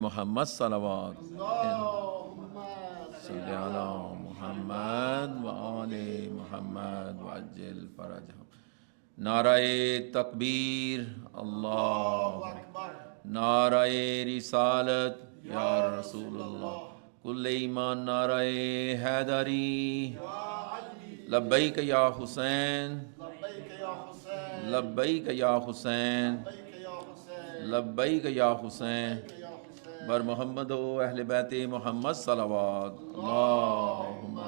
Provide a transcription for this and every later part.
Muhammad salawat. Salli ala Muhammad wa ali Muhammad wa ajil farajahum. Narae takbir, Allah. Narae risalat, Ya Rasulullah. Kulle iman narae haidari. Labbaik ya Hussain. Labbaik ya Hussain. Labbaik ya Hussain. बर मोहम्मद व अहले बैत मोहम्मद सलावत अल्लाहुम्मा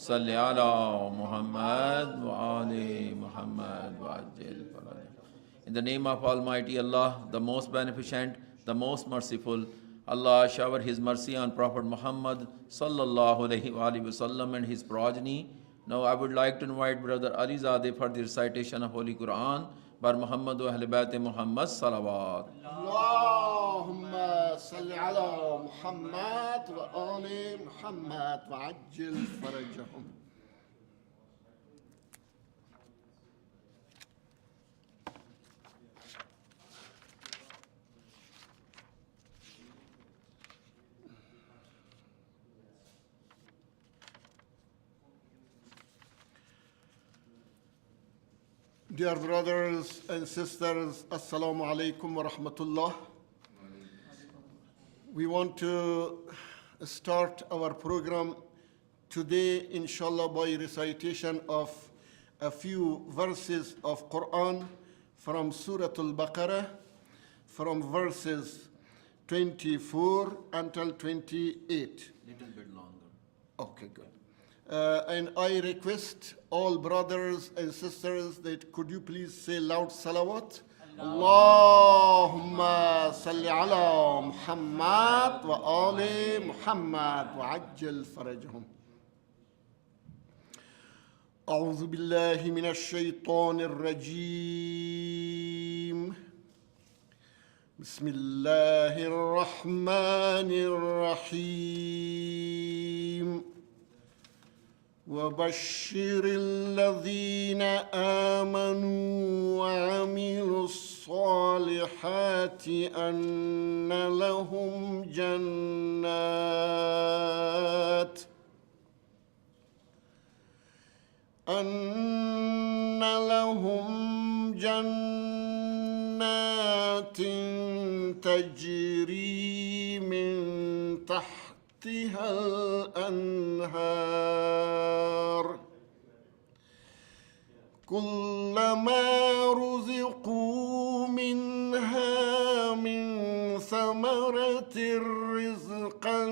सल्लि अला मुहम्मद व आले मुहम्मद व अज्जिल फरजहum. In the name of Almighty Allah, the most beneficent, the most merciful, Allah shower His mercy on Prophet Muhammad sallallahu alaihi wasallam and his progeny. Now I would like to invite Brother Ali Zadeh for the recitation of Holy Quran. bar Muhammad wa Ahl Bayt Muhammad salawat. اللهم صل على محمد وآل محمد وعجل فرجهم. Dear brothers and sisters, Assalamu alaikum wa rahmatullah. We want to start our program today, inshallah, by recitation of a few verses of Quran from Surah Al-Baqarah, from verses 24 until 28. Little bit longer. Okay, good. And I request all brothers and sisters that could you please say loud salawat? Allahumma salli ala Muhammad wa ali Muhammad wa ajjal farajahum. أعوذ بالله من الشيطان الرجيم. بسم الله الرحمن الرحيم. وبشر الذين آمنوا وعملوا الصالحات أن لهم جنات تجري من تحتها الأنهار كلما رزقوا منها من ثمرة رزقا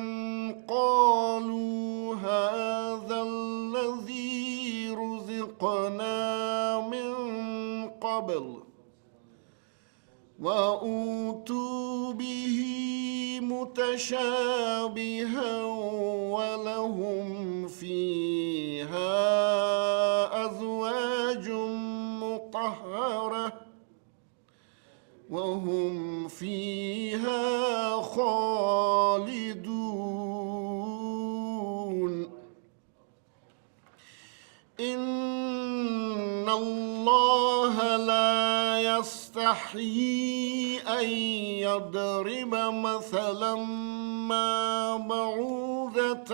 قالوا هذا الذي رزقنا من قبل وأوتوا به متشابها ولهم فيها أزواج مطهرة وهم فيها خالدون. إن الله لا يستحيي أن يضرب مثلا ما بعوضة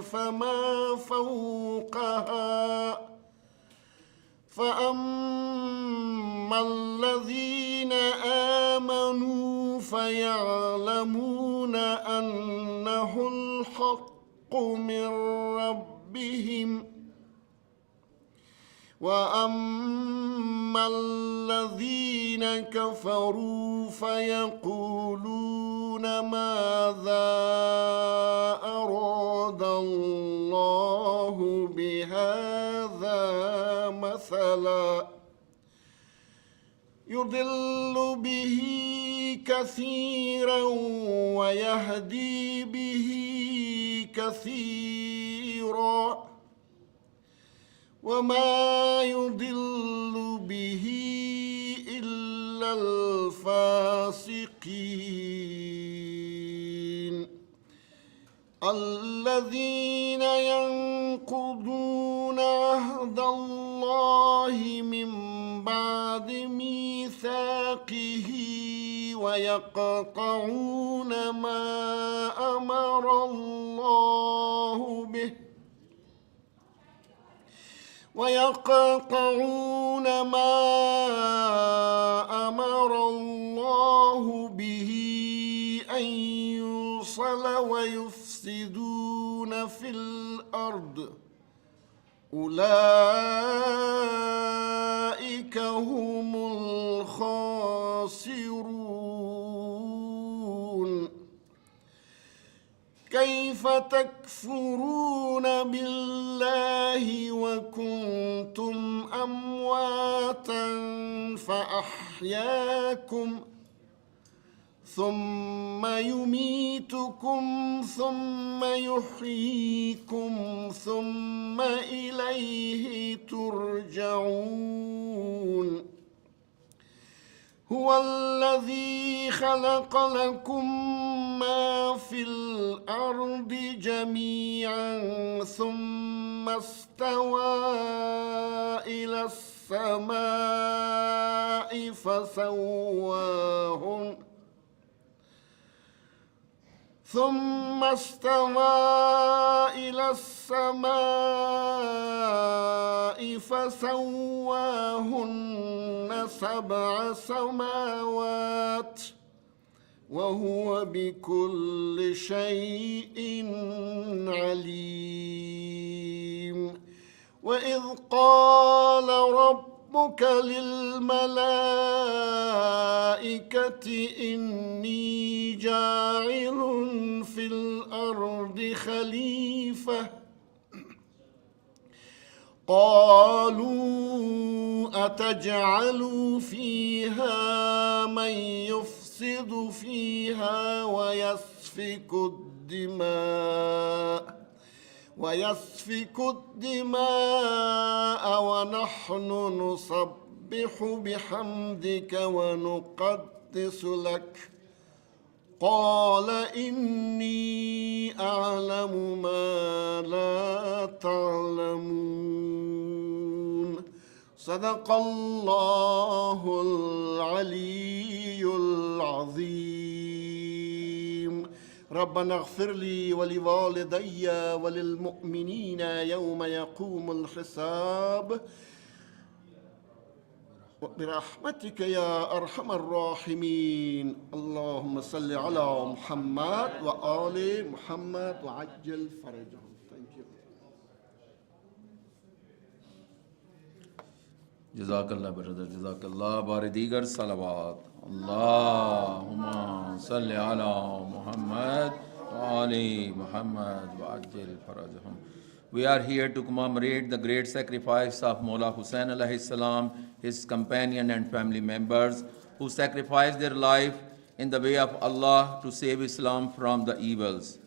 فما فوقها فأما الذين آمنوا فيعلمون أنه الحق من ربهم وأما الذين كفروا فيقولون ماذا أراد الله بهذا مثلا يضل به كثيرا ويهدي به كثيرا وما يضل به إلا الفاسقين الذين ينقضون عهد الله من بعد ميثاقه ويقطعون ما أمر الله به أن يوصل ويفسدون في الأرض أولئك هم الخاسرون كيف تكفرون بالله وكنتم أمواتا فأحياكم ثم يميتكم ثم يحييكم ثم إليه ترجعون هو الذي خلق لكم ما في الأرض جميعا ثم استوى إلى السماء فسواهن سبع سماوات وهو بكل شيء عليم وإذ قال ربك للملائكة إني جاعل في الأرض خليفة قالوا أتجعل فيها من يفسد فيها ويسفك الدماء ونحن نسبح بحمدك ونقدس لك قال إني أعلم ما لا تعلمون صدق الله العلي العظيم ربنا اغفر لي ولوالدي وللمؤمنين يوم يقوم الحساب برحمتك يا أرحم الراحمين اللهم صل على محمد وآل محمد وعجل فرجهم. Thank you. Jazakallah brother, Jazakallah. Bari digar salawat. Allahumma salli ala Muhammad wa ali Muhammad wa ajil farajahum. We are here to commemorate the great sacrifice of Mawla Hussain alayhi salam, his companion and family members who sacrificed their life in the way of Allah to save Islam from the evils.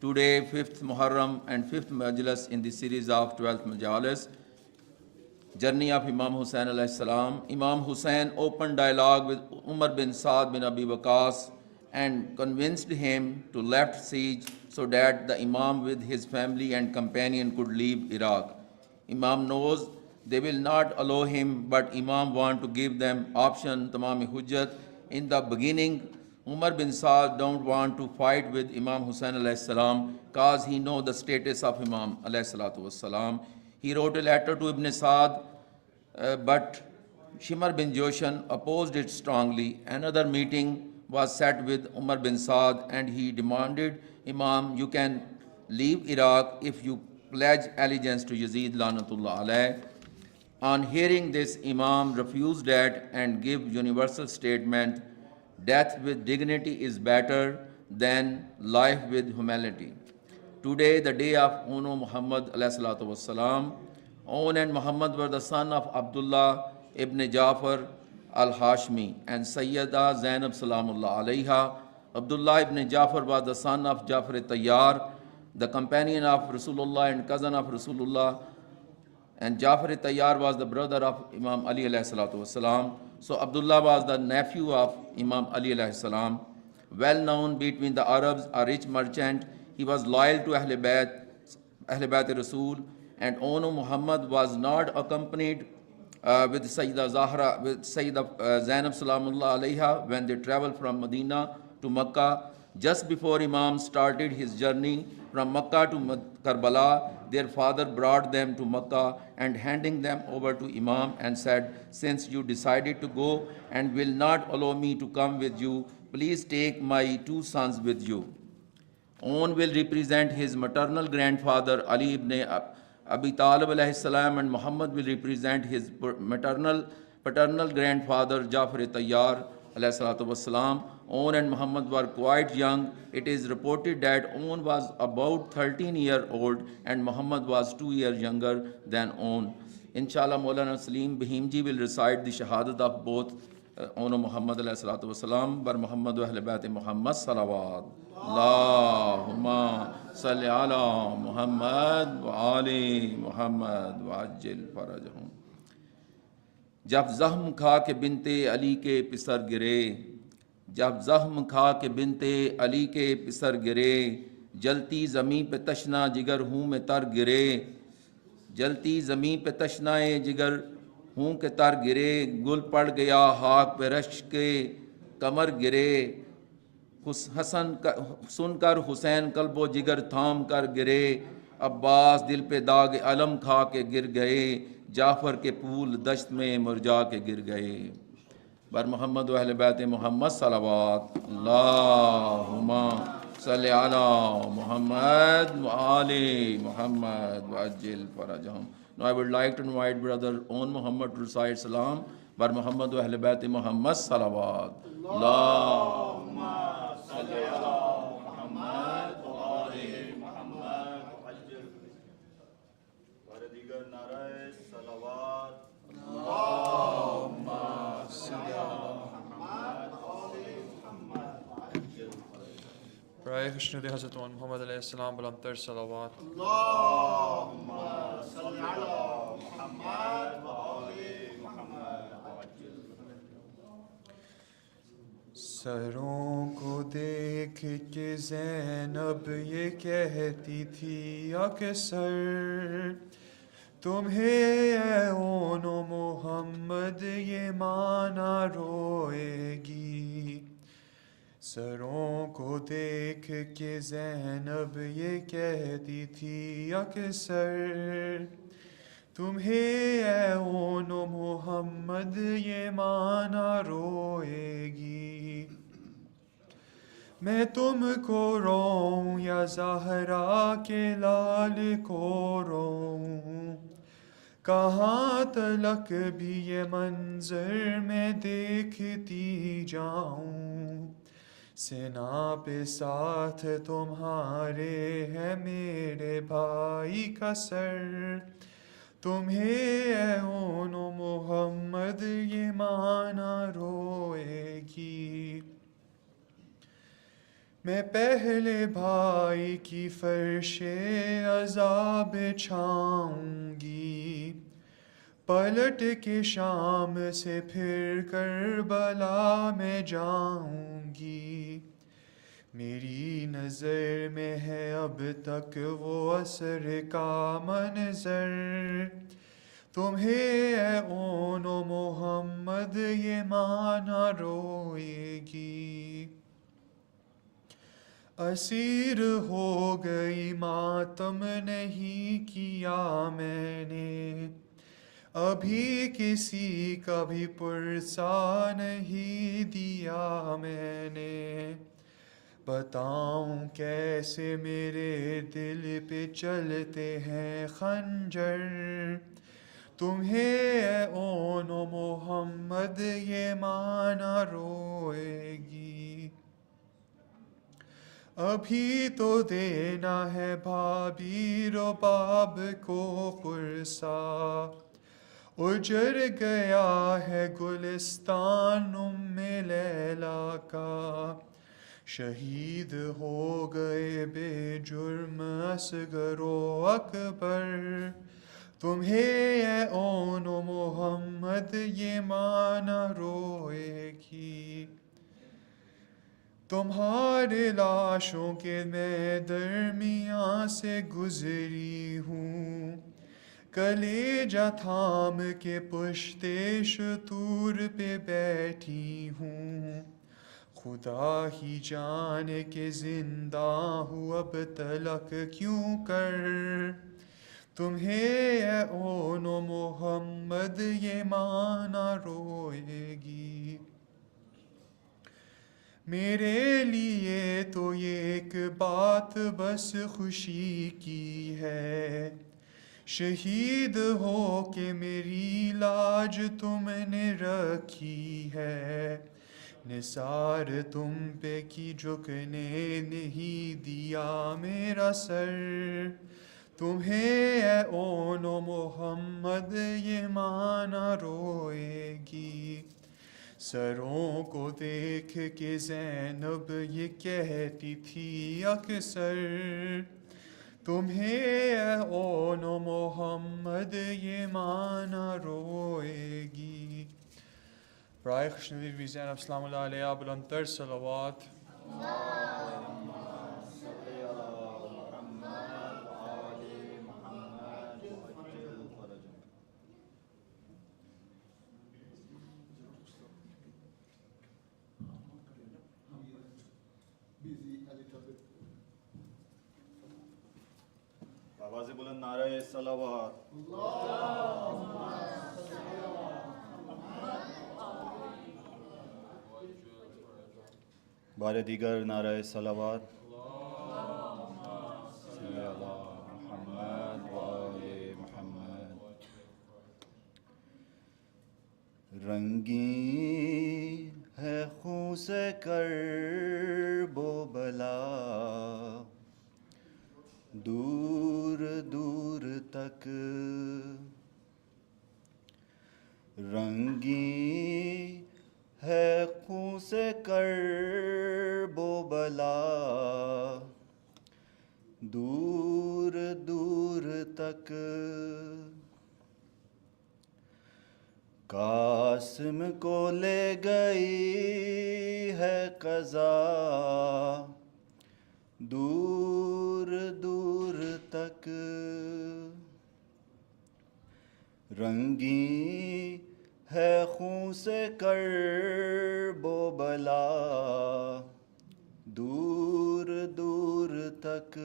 Today, 5th Muharram and 5th Majlis in the series of 12th Majalis, Journey of Imam Hussain alayhi salam. Imam Hussain opened dialogue with Umar bin Saad bin Abi Waqas and convinced him to left siege so that the Imam with his family and companion could leave Iraq. Imam knows they will not allow him, but Imam want to give them option tamami hujjat. In the beginning, Umar bin Saad don't want to fight with Imam Hussain alayhi salam cause he know the status of Imam alayhi salatu wassalam. He wrote a letter to Ibn Saad, but Shimar bin Joshan opposed it strongly. Another meeting was set with Umar bin Saad and he demanded, Imam, you can leave Iraq if you pledge allegiance to Yazid Lanatullah alayh. On hearing this, Imam refused that and gave universal statement, death with dignity is better than life with humility. Today, the day of Ono Muhammad alayhi salatu wassalam. On and Muhammad were the son of Abdullah ibn Jafar al-Hashmi and Sayyida Zainab Salamullah alayha. Abdullah ibn Jafar was the son of Jafar Tayyar, the companion of Rasulullah and cousin of Rasulullah, and Jafar Tayyar was the brother of Imam Ali alayhi salatu wassalam. So Abdullah was the nephew of Imam Ali alayhi salam. Well known between the Arabs, a rich merchant, he was loyal to Ahl Bayt Rasul, and Ono Muhammad was not accompanied with Sayyida Zahra, with Sayyida Zainab Salamullah alayha, when they traveled from Medina to Makkah. Just before Imam started his journey from Makkah to Karbala, their father brought them to Makkah and handing them over to Imam and said, since you decided to go and will not allow me to come with you, please take my two sons with you. On will represent his maternal grandfather Ali ibn Abi Talib alayhi salam, and Muhammad will represent his paternal grandfather Jafar Tayyar alayhi salatu wassalam. On and Muhammad were quite young. It is reported that On was about 13-year-old and Muhammad was 2 years younger than On. Inshallah, Maulana Saleem Bhimji will recite the shahadat of both On and Muhammad alayhi salatu wassalam. Bar Muhammad wa Ahl Bayt Muhammad salawat. Allahumma salli ala Muhammad wa ali Muhammad wa ajil farajahum. جب زخم کھا کے بنتے علی کے پسر گرے، جب زخم کھا کے بنتے علی کے پسر گرے، جلتی زمیں پہ تشنا جگر ہوں میں تر گرے، جلتی زمیں پہ تشنائے جگر ہوں کے تر گرے، گل پڑ گیا ہاک پہ رش کے کمر گرے، حسن سن کر حسین قلب و جگر تھام کر گرے، عباس دل پہ داغ علم کھا کے گر گئے، جعفر کے پھول دشت میں مرجا کے گر گئے. بر محمد و اہل بیت محمد صلوات. اللہم صلی علی محمد و آل محمد وعجل فرجہم. Now I would like to invite brother On Muhammad to recite salam. Bar Muhammad wa Ahl Bayt Muhammad salawat. Allahumma salli ala Muhammad wa ali Muhammad wa'ajjil. Digar narae salawat. Allahumma salli ala Muhammad wa ali Muhammad wa'ajjil. برائے خوشنود حضرت محمد علیہ السلام بلند تر صلوات. اللهم صل على محمد وآل محمد وعجل. سروں کو دیکھ کے زینب یہ کہتی تھی اکثر، تمہیں اے اون و محمد یہ مانا روئے گی. سروں کو دیکھ کے زینب یہ کہتی تھی اکثر، تمہیں اے اون و محمد یہ مانا روئے گی. میں تم کو روؤں یا زہرا کے لال کو روؤں، کہاں تلک بھی یہ منظر میں دیکھتی جاؤں. سنا پہ ساتھ تمہارے ہے میرے بھائی کا سر، تمہیں اے اون و محمد یہ مانا روئے گی. میں پہلے بھائی کی فرش عذاب چھاؤں گی، پلٹ کے شام سے پھر کربلا میں جاؤں گی. میری نظر میں ہے اب تک وہ عصر کا منظر، تمہیں اے اون و محمد یہ مانا روئے گی. اسیر ہو گئی ماتم نہیں کیا میں نے، ابھی کسی کا بھی پرسا نہیں دیا میں نے. بتاؤں کیسے میرے دل پہ چلتے ہیں خنجر، تمہیں اے اون و محمد یہ مانا روئے گی. ابھی تو دینا ہے بھابھی رباب کو پرسا، اجڑ گیا ہے گلستان ام لیلا کا. شہید ہو گئے بے جرم اصغر و اکبر، تمہیں اے اون و محمد یہ مانا روئے گی. تمہارے لاشوں کے میں درمیان سے گزری ہوں، کلیجہ تھام کے پشتے شتور پہ بیٹھی ہوں، خدا ہی جانے کہ زندہ ہوں اب تلک کیوں کر، تمہیں اے اون و محمد یہ ماں نہ روئے گی، میرے لیے تو یہ ایک بات بس خوشی کی ہے، شہید ہو کہ میری لاج تم نے رکھی ہے، نثار تم پہ کی جھکنے نہیں دیا میرا سر، تمہیں اے اون و محمد یہ ماں نہ روئے گی، سروں کو دیکھ کے زینب یہ کہتی تھی اکثر، تمہیں اے اون و محمد یہ ماں نہ روئے گی۔ برائے خوشنوی بی زینب السلام اللہ علیہ بلندتر صلوات۔ آواز بلند نعرہ صلوات۔ بار دیگر نعرہ صلوات۔ صلی اللہ محمد و آل محمد۔ رنگی ہے خون سے کرب و بلا، دور دور تک رنگی ہے خون سے کرب و بلا، دور دور تک قاسم کو لے گئی ہے قضا، دور دور تک رنگی ہے خون سے کرب و بلا، دور دور تک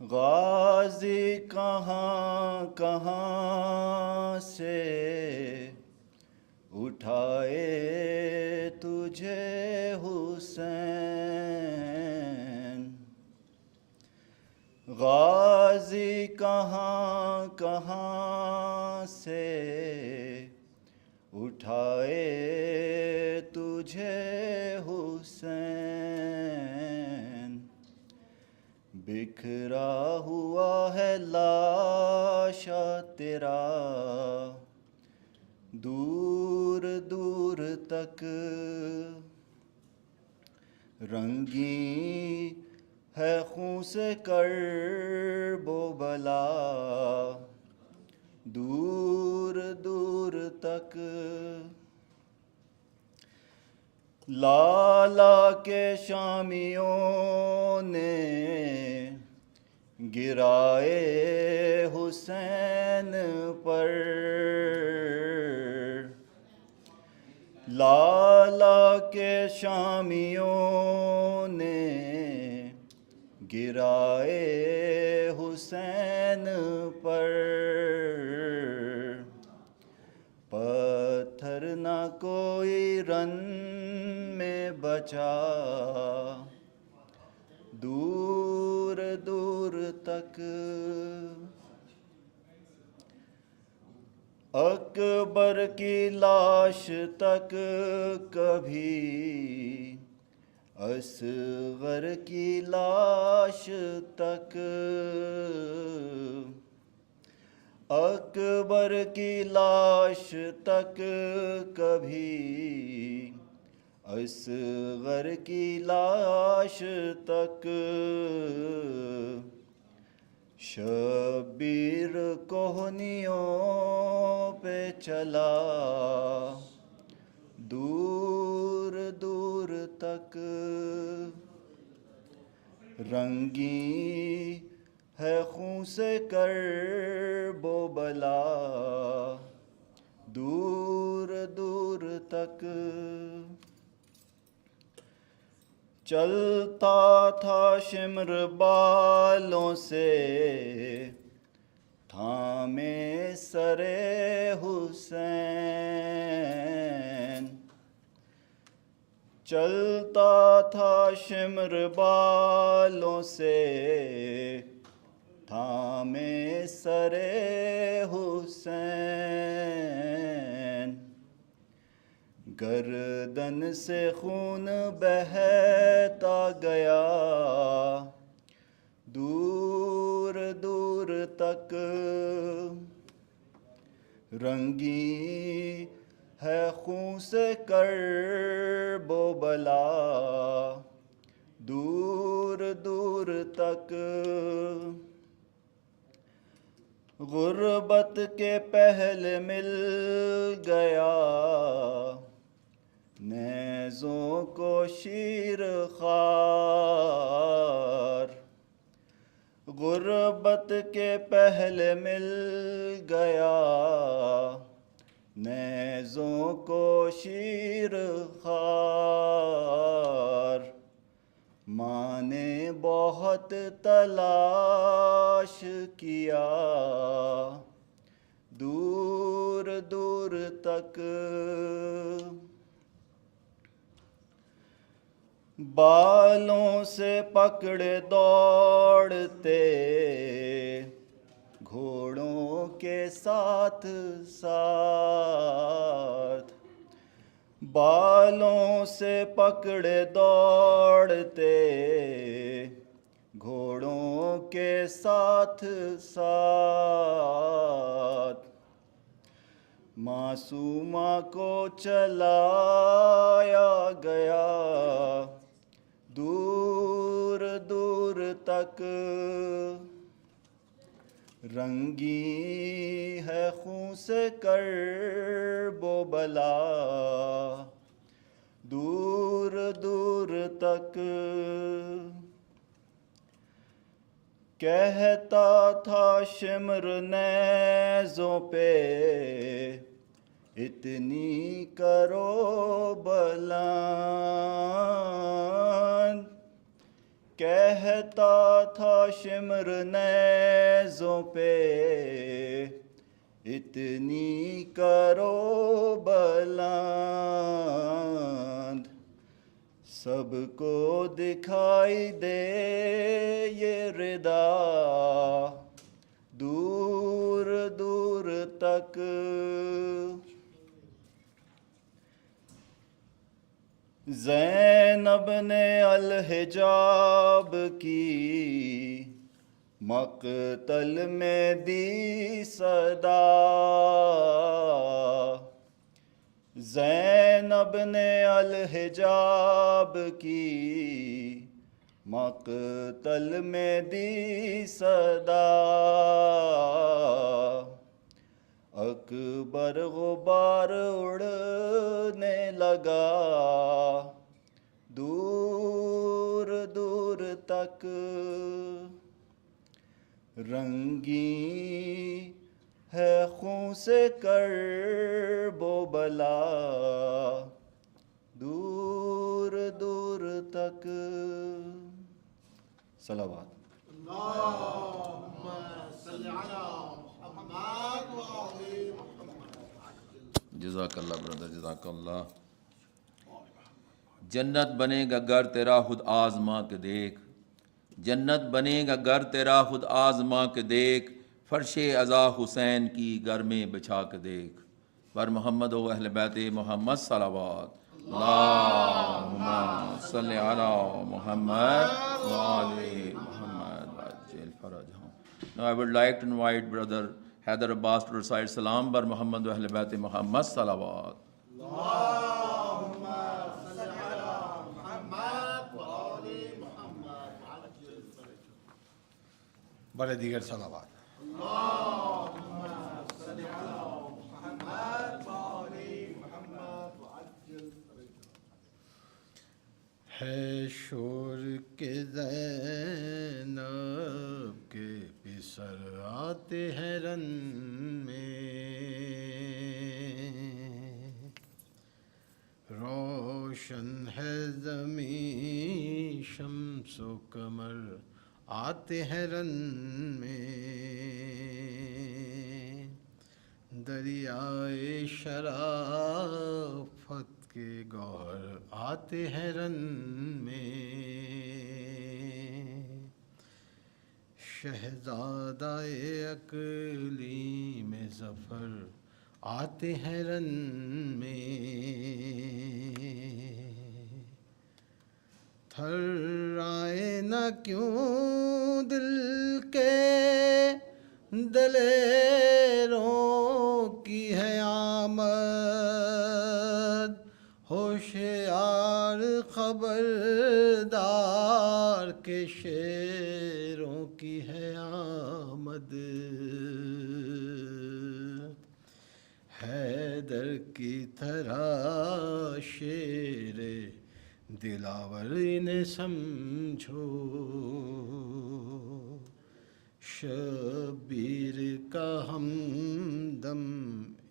غازی کہاں کہاں سے اٹھائے تجھے حسین، غازی کہاں کہاں سے اٹھائے تجھے حسین، بکھرا ہوا ہے لاشا تیرا، دور دور تک رنگی ہے خون سے کرب و بلا، دور دور تک لالا کے شامیوں نے گرائے حسین پر، لالا کے شامیوں نے گرائے حسین پر، پتھر نہ کوئی رن میں بچا، دور دور تک اکبر کی لاش تک کبھی، اصغر کی لاش تک، اکبر کی لاش تک کبھی، اصغر کی لاش تک، شبیر کوہنیوں پہ چلا، دور دور تک رنگی ہے خون سے کرب و بلا دور دور تک چلتا تھا شمر بالوں سے تھامے سر حسین چلتا تھا شمر بالوں سے تھامے سر حسین گردن سے خون بہتا گیا دور دور تک رنگی ہے خون سے کرب و بلا دور دور تک غربت کے پہلے مل گیا نیزوں کو شیر خوار غربت کے پہلے مل گیا نیزوں کو شیر خوار ماں نے بہت تلاش کیا دور دور تک بالوں سے پکڑے دوڑتے گھوڑوں کے ساتھ ساتھ بالوں سے پکڑے دوڑتے گھوڑوں کے ساتھ ساتھ معصومہ کو چلایا گیا دور دور تک رنگی ہے خون سے کرب و بلا دور دور تک کہتا تھا شمر نیزوں پہ اتنی کرو بلند کہتا تھا شمر نیزوں پہ اتنی کرو بلند سب کو دکھائی دے یہ ردا دور دور تک زینب نے الحجاب کی مقتل میں دی صدا زینب نے الحجاب کی مقتل میں دی صدا اکبر غبار اڑنے لگا دور دور تک رنگی ہے خون سے کرب و بلا دور دور تک صلوات جزاک اللہ برادر جزاک اللہ جنت بنے گا گر تیرا خود آزما کے دیکھ جنت بنے گا گر تیرا خود آزما کے دیکھ فرش عزا حسین کی گر میں بچھا کے دیکھ بر محمد و اہل بیت محمد صلوات اللہم صلی علی محمد و آل محمد وعجل فرجہم. Now I would like to invite brother Hyder Abbas to recite salam bar Muhammad wa ahl bayt Muhammad salawat. بڑے دیگر صلوات ہے شور کے زینب کے سر آتے ہیں رن میں، روشن ہے زمین شمس و قمر آتے ہیں رن میں، دریائے شرافت کے گوہر آتے ہیں رن میں، شہزادہ اقلیم ظفر آتے ہیں رن میں، تھرائے نہ کیوں دل کے دلیروں کی ہے آمد، ہوشیار خبردار کے شیروں کی ہے آمد، حیدر کی طرح شیر دلاور انہیں سمجھو، شبیر کا ہمدم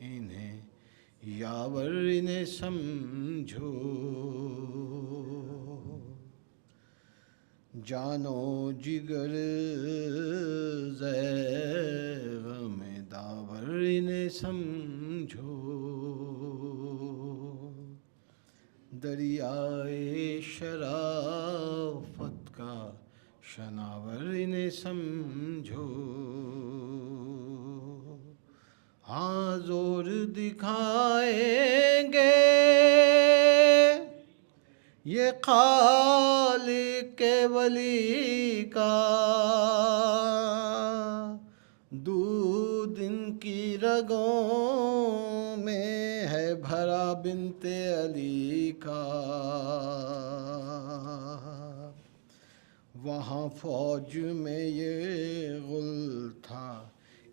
انہیں یاور انہیں سمجھو، جانو جگر زیغ میں داور انہیں سمجھو، دریائے شرافت کا شناور انہیں سمجھو، ہاں زور دکھائیں گے یہ خالق ولی کا، دودھ ان کی رگوں میں ہے بھرا بنت علی کا، وہاں فوج میں یہ غل تھا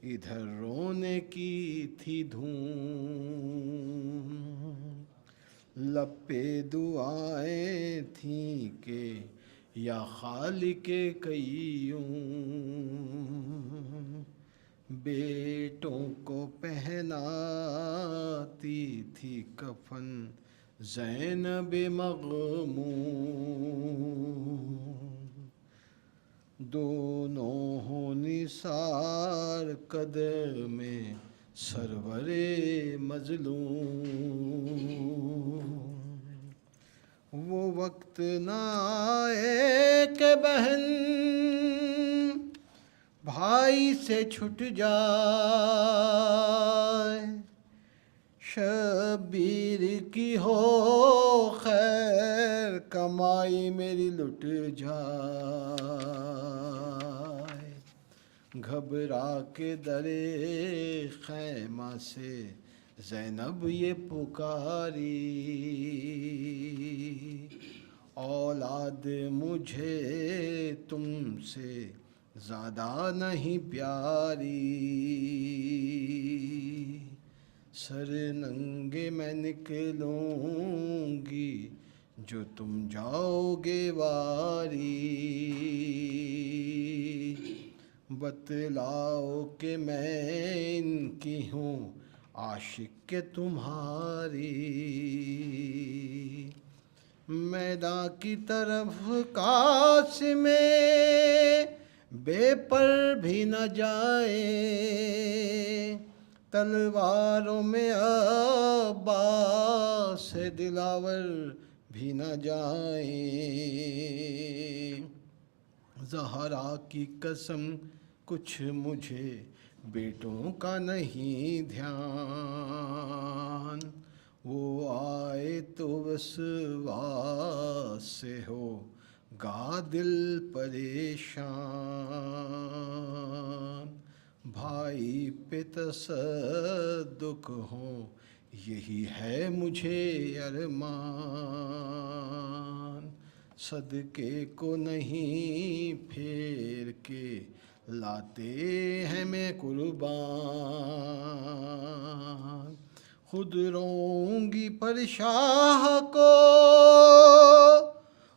ادھر رونے کی تھی دھوم، لب پہ دعائیں تھیں کہ یا خالق قیوم، بیٹوں کو پہناتی تھی کفن زینب مغموم، دونوں ہوں نثار قدر میں سرور مظلوم، وہ وقت نہ آئے کہ بہن بھائی سے چھٹ جائے، شبیر کی ہو خیر کمائی میری لٹ جائے، گھبرا کے درے خیمہ سے زینب یہ پکاری، اولاد مجھے تم سے زیادہ نہیں پیاری، سر ننگے میں نکلوں گی جو تم جاؤ گے واری، بتلاؤ کہ میں ان کی ہوں عاشق کے تمہاری، میدان کی طرف قاسم بے پر بھی نہ جائیں، تلواروں میں عباس دلاور بھی نہ جائیں، زہرا کی قسم کچھ مجھے بیٹوں کا نہیں دھیان، وہ آئے تو وسواس سے ہو گا دل پریشان، بھائی پہ تصدق ہوں یہی ہے مجھے ارمان، صدقے کو نہیں پھیر کے لاتے ہیں میں قربان، خود روں گی پر شاہ کو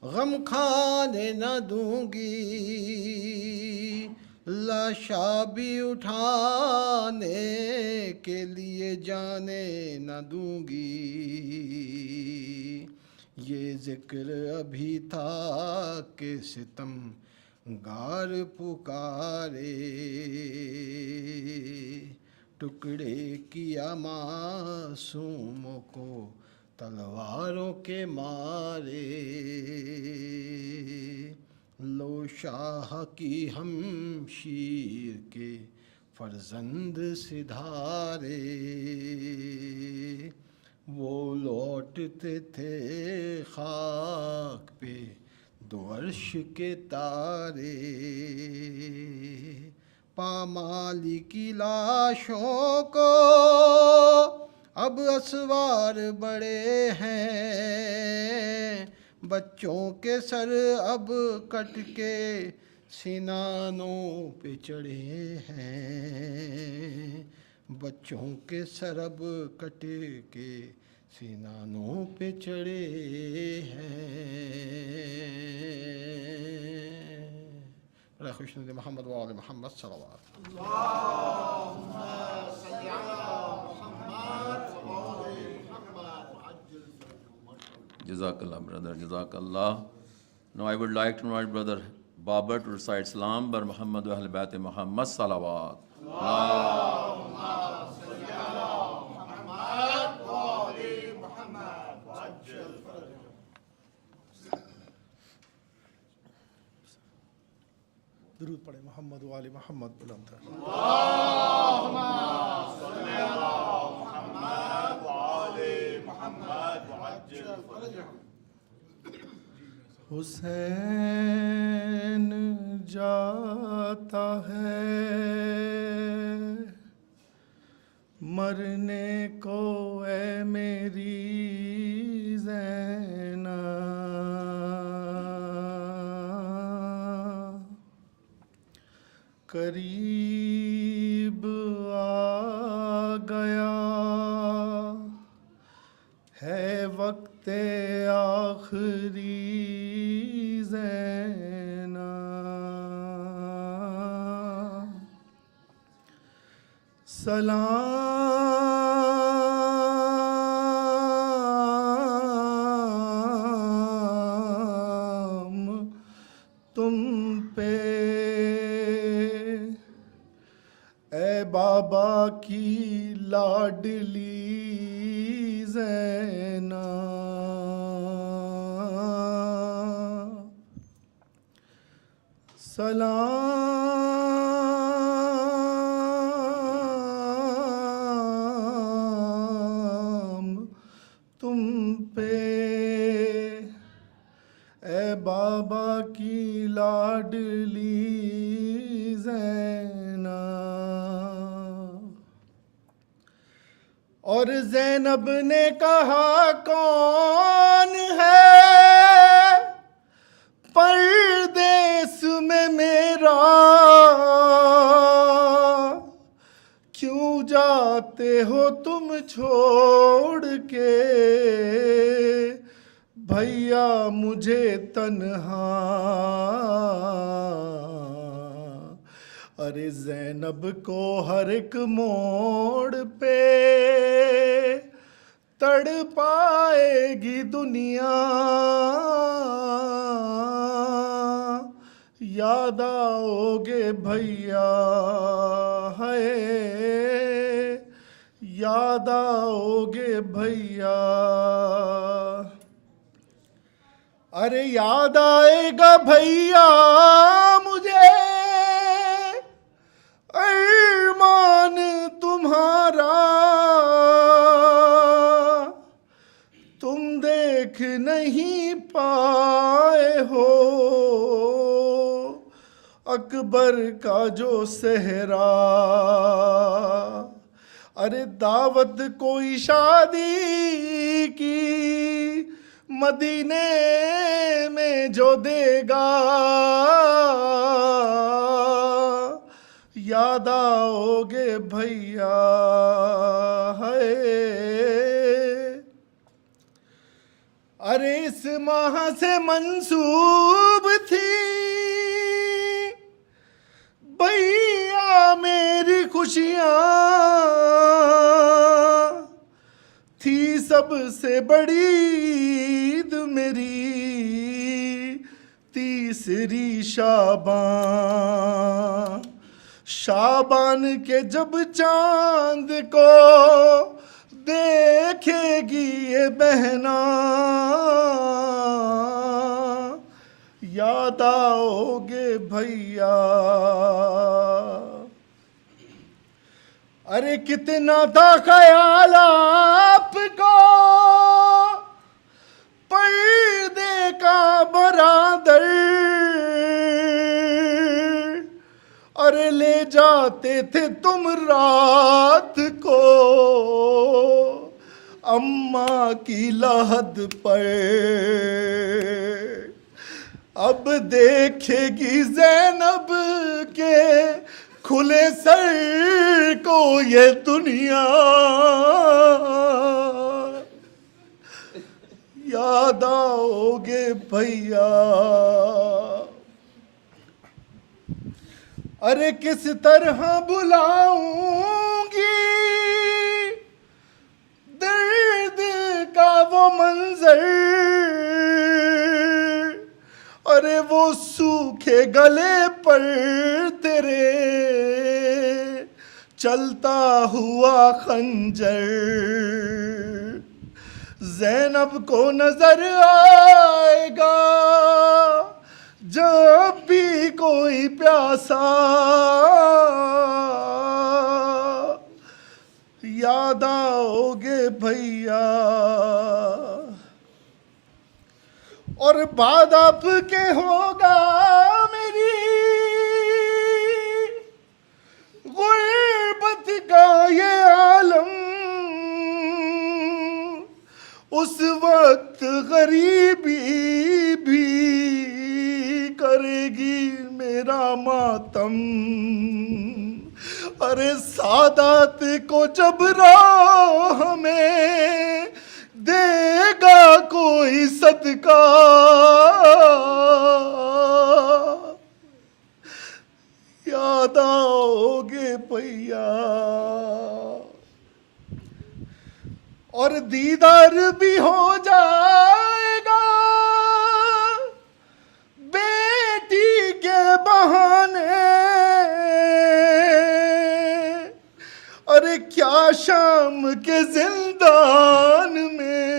غم کھانے نہ دوں گی، لاشا بھی اٹھانے کے لیے جانے نہ دوں گی. یہ ذکر ابھی تھا کہ ستم گار پکارے. ٹکڑے کیا معصوموں کو تلواروں کے مارے. لو شاہ کی ہمشیر کے فرزند سدھارے. وہ لوٹتے تھے خاک پہ دو عرش کے تارے. پامالی کی لاشوں کو اب اسوار بڑے ہیں. بچوں کے سر اب کٹ کے سنانوں پہ چڑھے ہیں. بچوں کے سر اب کٹ کے سنانوں پہ چڑھے ہیں. خوش ند محمد وآل محمد صلوات. Jazakallah, brother. Jazakallah. Now I would like to invite brother Babar to recite Salam bar Muhammad wa Ahl Bayt Muhammad Salawat. درود پڑھے محمد و آل محمد بلند ہے. حسین جاتا ہے مرنے کو اے میری زینب. قریب آ گیا ہے وقت آخری زینب. سلام تم پہ اے بابا کی لاڈلی زینب. سلام تم پہ اے بابا کی لاڈلی زینب. اور زینب نے کہا کون ہے پردیس میں میرا، کیوں جاتے ہو تم چھوڑ کے بھیا مجھے تنہا. ارے زینب کو ہر ایک موڑ پہ تڑ پائے گی دنیا. یاد آؤ گے بھیا ہے، یاد آؤ گے بھیا. ارے یاد آئے گا بھیا مجھے ارمان تمہارا. تم دیکھ نہیں پائے ہو اکبر کا جو صحرا. ارے دعوت کوئی شادی کی مدینے میں جو دے گا، یاد آؤ گے بھیا ہے. ارے اس ماہ سے منسوب تھی بھئی سب سے بڑی عید میری تیسری شعبان، شعبان کے جب چاند کو دیکھے گی یہ بہنا یاد آؤ گے بھیا۔ ارے کتنا تھا خیال آپ کو پردے کا برادر، ارے لے جاتے تھے تم رات کو اماں کی لحد پر، اب دیکھے گی زینب کے کھلے سر کو یہ دنیا یاد آؤ گے بھیا۔ ارے کس طرح بلاؤں گی درد کا وہ منظر، ارے وہ سوکھے گلے پر تیرے چلتا ہوا خنجر، زینب کو نظر آئے گا جب بھی کوئی پیاسا یاد آؤ گے بھیا۔ اور بعد آپ کے ہوگا میری غربت کا یہ عالم، اس وقت غریبی بھی کرے گی میرا ماتم، ارے سادات کو جب راہ میں دے گا کوئی صدقہ یاد آؤ گے بھیا۔ اور دیدار بھی ہو جائے گا بیٹی کے بہانے، ارے کیا شام کے زندان میں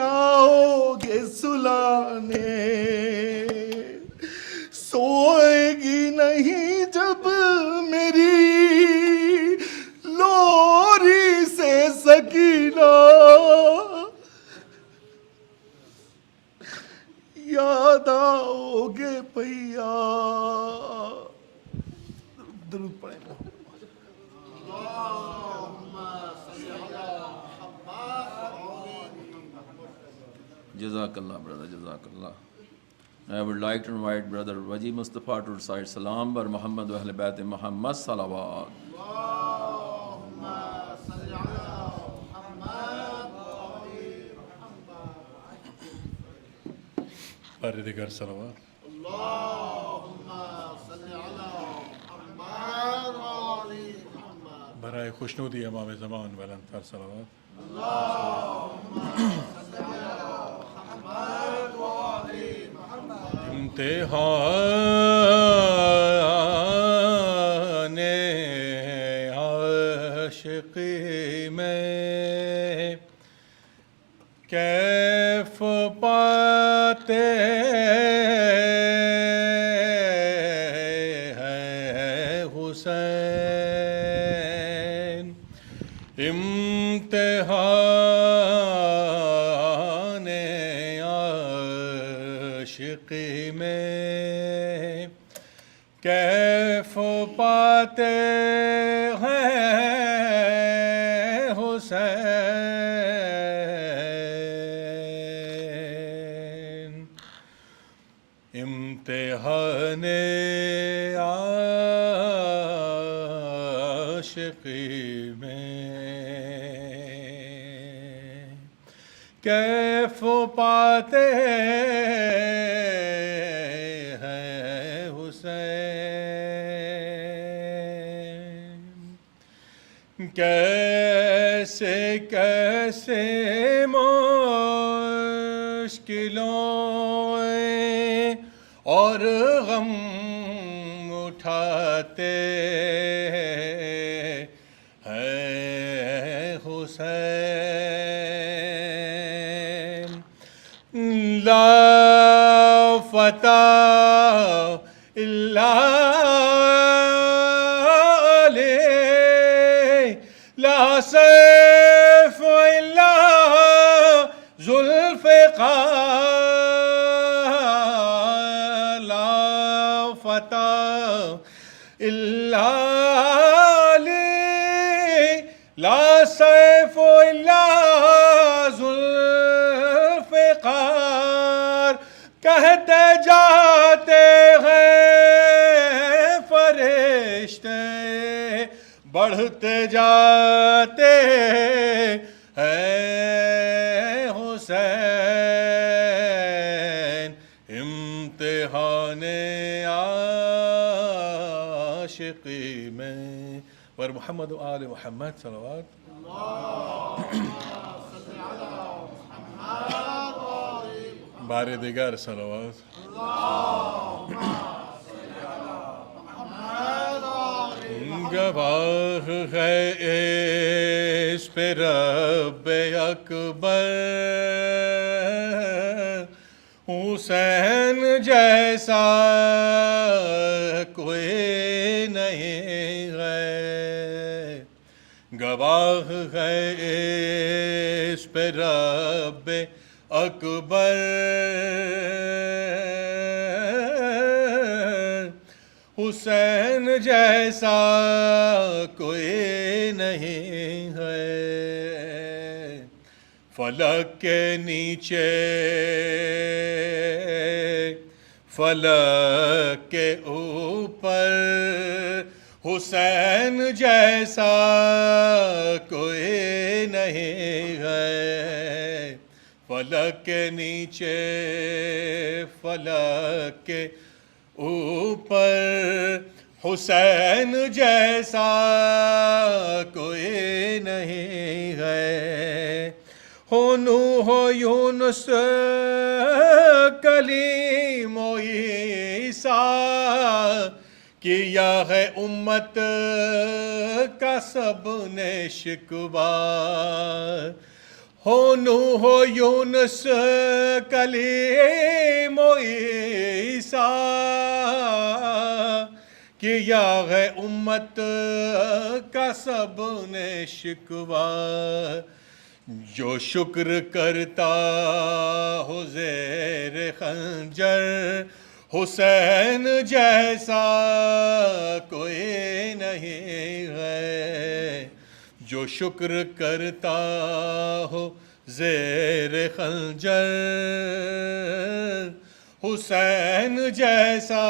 آؤ گے سلانے، سوئے گی نہیں جب میری لوری سے سکینہ یاد آؤ گے بھیا۔ درود پڑھیں۔ جزاک اللہ brother, جزاک اللہ. I would like to invite brother Waji Mustafa to recite Salam bar Muhammad wa Ahl Bayt Muhammad Salawat. پردگار صلوات. برائے خوشنودی امام زمان والانصار صلوات. امتحان عاشقی میں کیف پاتے ہیں حسین، امتحان عاشقی میں کیف پاتے ہیں حسین، امتحان عاشقی میں کیف پاتے ہیں حسین، کیسے کیسے کیسے مشکلوں اور غم اٹھاتے ہیں حسین. لا فتح الا علیہ، لا سیف الا ذوالفقار، لا فتح الا علیہ، لا سیف الا ذوالفقار. کہتے جاتے ہیں فرشتے، بڑھتے جاتے ہیں حسین. امتحان عاشقی میں پر محمد و آل محمد صلوات. بار دیگر صلوات. گواہ ہے اس پہ رب اکبر، حسین جیسا کوئی نہیں ہے. گواہ ہے اس پہ رب اکبر، حسین جیسا کوئی نہیں ہے. فلک کے نیچے فلک کے اوپر، حسین جیسا کوئی نہیں ہے. فلک کے نیچے فلک کے اوپر، حسین جیسا کوئی نہیں ہے. ہو نوح ہو یونس کلیم و عیسیٰ، کیا ہے امت کا سب نے شکوہ. ہو نوح ہو یونس کلیم و عیسیٰ، کیا ہے امت کا سب نے شکوہ. جو شکر کرتا ہو زیر خنجر، حسین جیسا کوئی نہیں ہے. جو شکر کرتا ہو زیر خنجر، حسین جیسا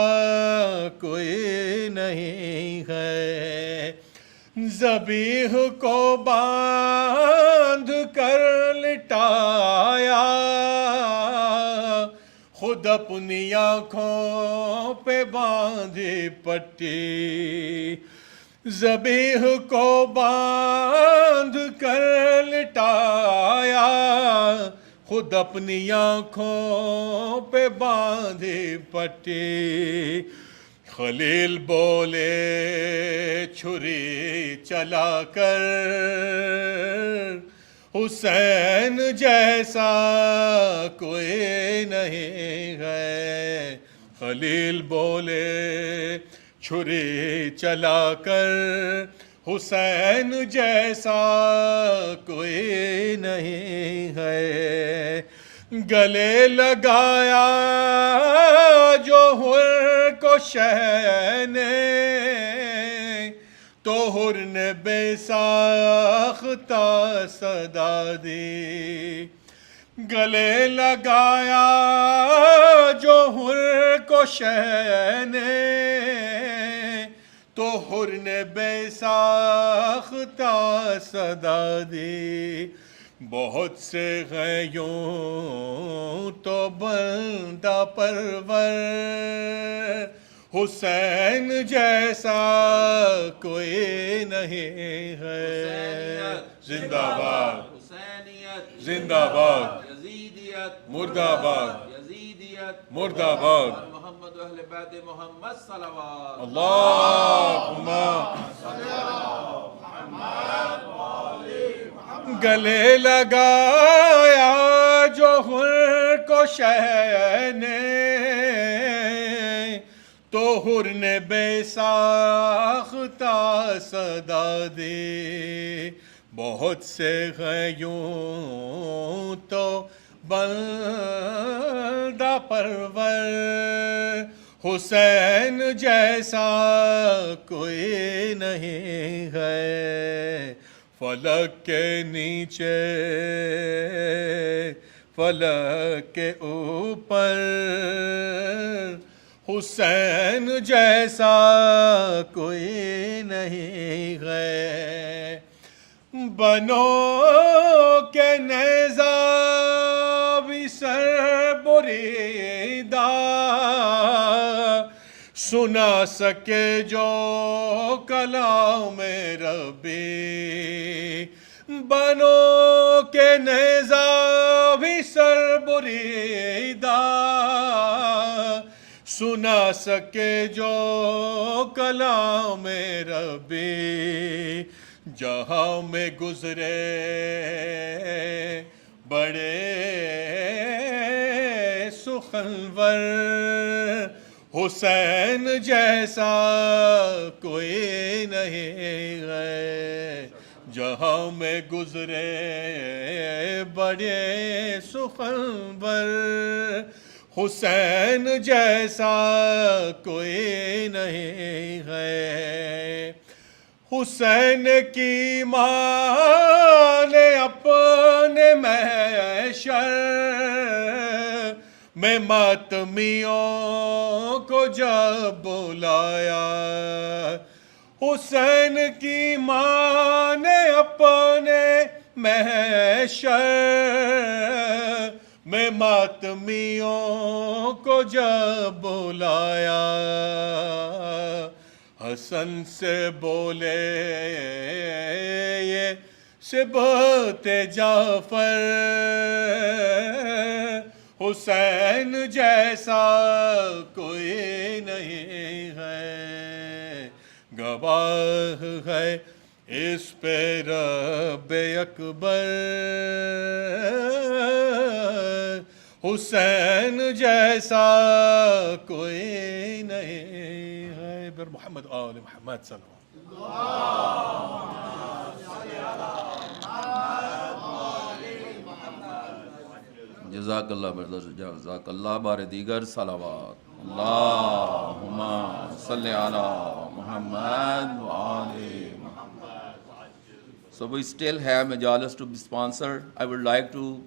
کوئی نہیں ہے. ذبیح کو باندھ کر لٹایا، خود اپنی آنکھوں پہ باندھی پٹی. ذبیح کو باندھ کر لٹایا، خود اپنی آنکھوں پہ باندھی پٹی. خلیل بولے چھری چلا کر، حسین جیسا کوئی نہیں ہے. خلیل بولے چھری چلا کر، حسین جیسا کوئی نہیں ہے. گلے لگایا جو حر کو شہ نے، تو حر نے بے ساختہ صدا دی. گلے لگایا جو حر کو شہ نے، تو حر نے بے ساختہ صدا دی. بہت سے ہیں یوں تو بندہ پرور، حسین جیسا کوئی نہیں ہے. जिंदाबाद हुसैनियत जिंदाबाद यजीदियत मुर्दाबाद यजीदियत मुर्दाबाद मोहम्मद अहले बैत मोहम्मद सलावत अल्लाहुम्मा गले लगाया जो हुर को शह ने तो हुर ने बेसाख्ता सदा दी बहुत से हैं यूं तो बंदा परवर हुसैन जैसा कोई नहीं है फलक के नीचे फलक के ऊपर हुसैन जैसा कोई नहीं है बनो के नेज़ा भी सर बुरीदा सुना सके जो कलाम रबी बनो के नेज़ा भी सर बुरीदा सुना सके जो कलाम रबी जहाँ में गुजरे बड़े सुखनवर हुसैन जैसा कोई नहीं है जहाँ में गुजरे बड़े सुखनवर हुसैन जैसा कोई नहीं है हुसैन की माँ ने अपने महशर में मातमियों को जब बुलाया हुसैन की माँ ने अपने महशर में मातमियों को जब बुलाया हसन से बोले ये सिबते जाफर हुसैन जैसा कोई नहीं है गवाह है इस पे रब्बे अकबर हुसैन जैसा कोई नहीं है बर मोहम्मद आल मोहम्मद सल्लल्लाहु जज़ाकल्लाह ब्रदर जज़ाकल्लाह बारे दीगर सलावत अल्लाहुम्मा सल्ली अला मुहम्मद व आले Muhammad. So we still have majalis to be sponsored. I would like to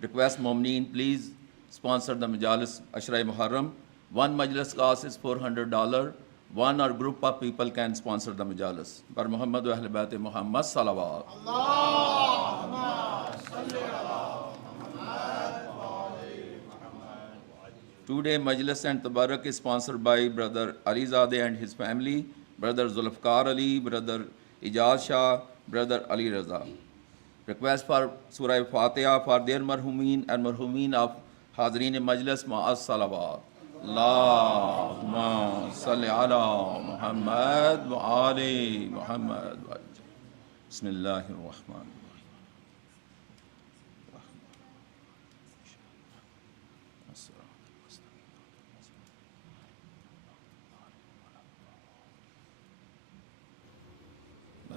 request Mu'mineen, please sponsor the majalis Ashra Muharram. One majlis cost is $400. One or group of people can sponsor the majalis. Bar Muhammad wa Ahl Bayt Muhammad salawat. Today majlis and tabarak is sponsored by brother Ali Zadeh and his family, brother Zulfikar Ali, brother Ijaz Shah, brother Ali Raza. Request for Surah Fatiha for their marhumeen and marhumeen of Hazreen Majlis Ma'as Salawat. Allahumma salli ala Muhammad wa ali Muhammad. Bismillahir Rahmanir Rahim.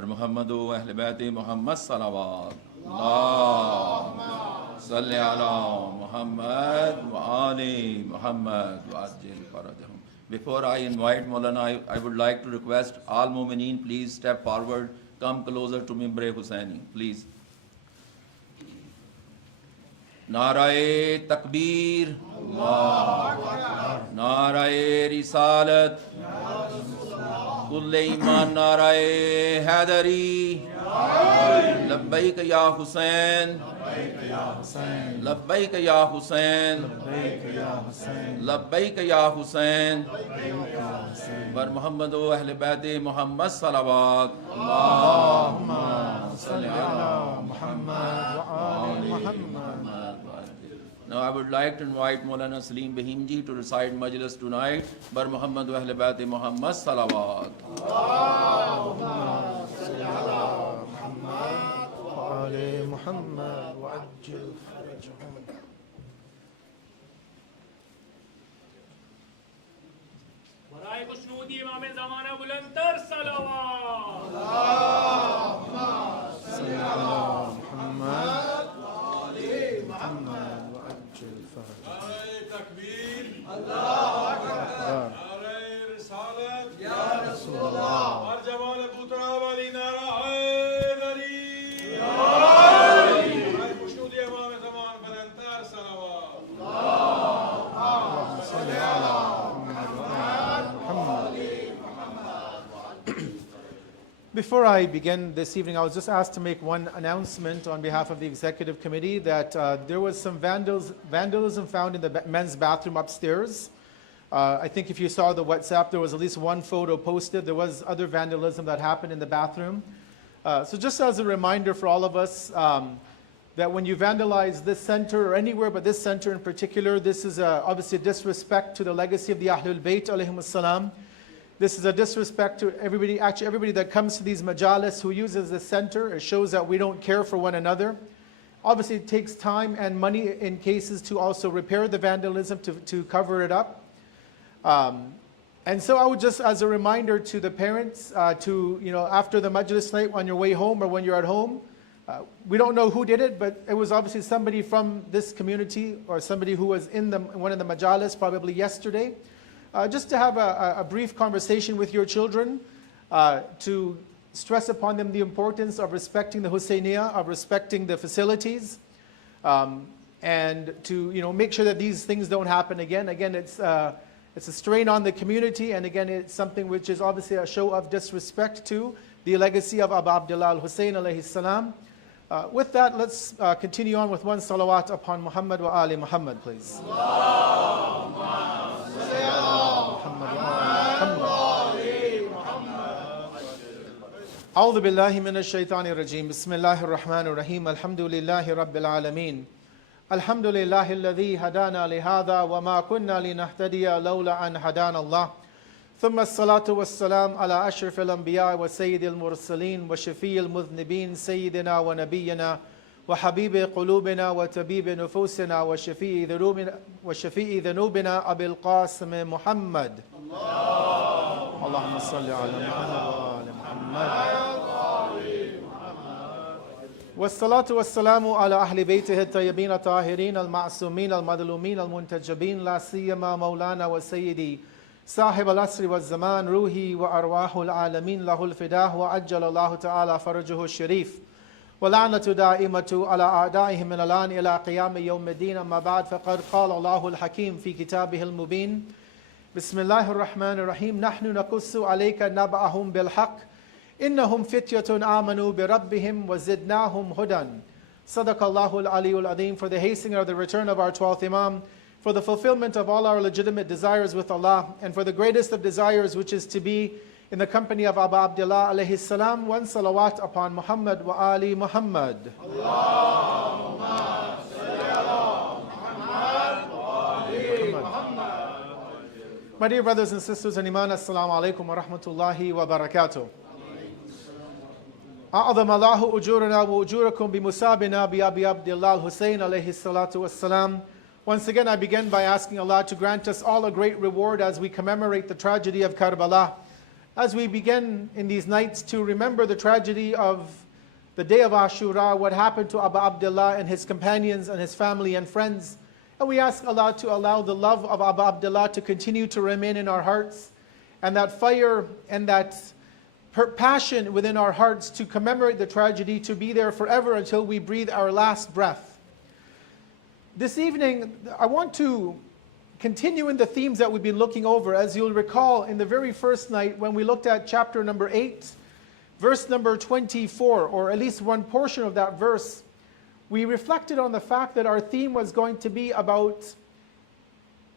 Muhammadu wa Ahl Bayt Muhammad salawat. Allahumma salli ala Muhammad wa ali Muhammad wa ajil farajahum. Before I invite Maulana, I would like to request all Mu'mineen, please step forward, come closer to Mimbre Hussaini, please. Narae Takbir, Narae Risalat, Kulle Iman Narae Hadari, Labbaik Ya Hussain, Labbaik Ya Hussain, Labbaik Ya Hussain, Bar Muhammadu Ahl Bayt Muhammad Salawat. Allahumma صل على محمد وآل محمد. Now I would like to invite Maulana Saleem Bhimji to recite Majlis tonight. Bar Muhammad wa Ahle Baiti Muhammad Salawat. وآل محمد وعجل فرجهم. برائے خوشنودی امام زمانہ بلندتر صلوات. صل على محمد وآل محمد وعجل فرجهم. تكبير الله نعرہ رسالت يا رسول الله. ہر جوان ابو تراب علی نعرہ حیدری برائے خوشنودی امام زمان بلندتر صلوات. اللهم صل على محمد وآل محمد. Before I begin this evening, I was just asked to make one announcement on behalf of the executive committee that there was some vandalism found in the men's bathroom upstairs. I think if you saw the WhatsApp, there was at least one photo posted. There was other vandalism that happened in the bathroom. So just as a reminder for all of us, that when you vandalize this center or anywhere but this center in particular, this is obviously a disrespect to the legacy of the Ahlul Bayt alayhimus salam. This is a disrespect to everybody, actually everybody that comes to these majalis who uses this center. It shows that we don't care for one another. Obviously it takes time and money in cases to also repair the vandalism, to cover it up. And so I would just, as a reminder to the parents, after the majlis night on your way home or when you're at home, we don't know who did it, but it was obviously somebody from this community or somebody who was in one of the majalis probably yesterday. Just to have a brief conversation with your children, to stress upon them the importance of respecting the Hussainiyah, of respecting the facilities, and to make sure that these things don't happen again. Again, it's a strain on the community, and again, it's something which is obviously a show of disrespect to the legacy of Abu Abdullah al-Hussein alayhi salam. With that, let's continue on with one salawat upon Muhammad wa Ali Muhammad, please. أعوذ بالله من الشيطان الرجيم بسم الله الرحمن الرحيم الحمد لله رب العالمين الحمد لله الذي هدانا لهذا وما كنا لنهتدي لولا أن هدانا الله ثم الصلاة والسلام على أشرف الأنبياء وسيد المرسلين وشفيع المذنبين سيدنا ونبينا وحبيب قلوبنا وطبيب نفوسنا وشفيع ذنوبنا أبي القاسم محمد اللهم صل على محمد وآل محمد والصلاة والسلام على أهل بيته الطيبين الطاهرين المعصومين المظلومين المنتجبين لا سيما مولانا وسيدي صاحب العصر والزمان روحي وأرواح العالمين له الفداء وعجل الله تعالى فرجه الشريف ولعنة دائمة على أعدائهم من الآن إلى قيام يوم الدين أما بعد فقد قال الله الحكيم في كتابه المبين بسم الله الرحمن الرحيم نحن نقص عليك نبأهم بالحق إنهم فتية آمنوا بربهم وزدناهم هدى صدق الله العلي العظيم. For the hastening of the return of our 12th Imam, for the fulfillment of all our legitimate desires with Allah, and for the greatest of desires, which is to be in the company of Abu Abdullah alayhi salam, one salawat upon Muhammad wa Ali Muhammad. Allahumma salli ala Muhammad wa Ali Muhammad. My dear brothers and sisters in Iman, assalamu alaikum wa rahmatullahi wa barakatuh. أعظم الله أجورنا وأجوركم بمسابنا بأبي عبد الله الحسين عليه الصلاة والسلام. Once again, I begin by asking Allah to grant us all a great reward as we commemorate the tragedy of Karbala. As we begin in these nights to remember the tragedy of the day of Ashura, what happened to Abu Abdullah and his companions and his family and friends. And we ask Allah to allow the love of Abu Abdullah to continue to remain in our hearts, and that fire and that passion within our hearts to commemorate the tragedy to be there forever until we breathe our last breath. This evening, I want to continue in the themes that we've been looking over. As you'll recall, in the very first night when we looked at chapter number 8, verse number 24, or at least one portion of that verse, we reflected on the fact that our theme was going to be about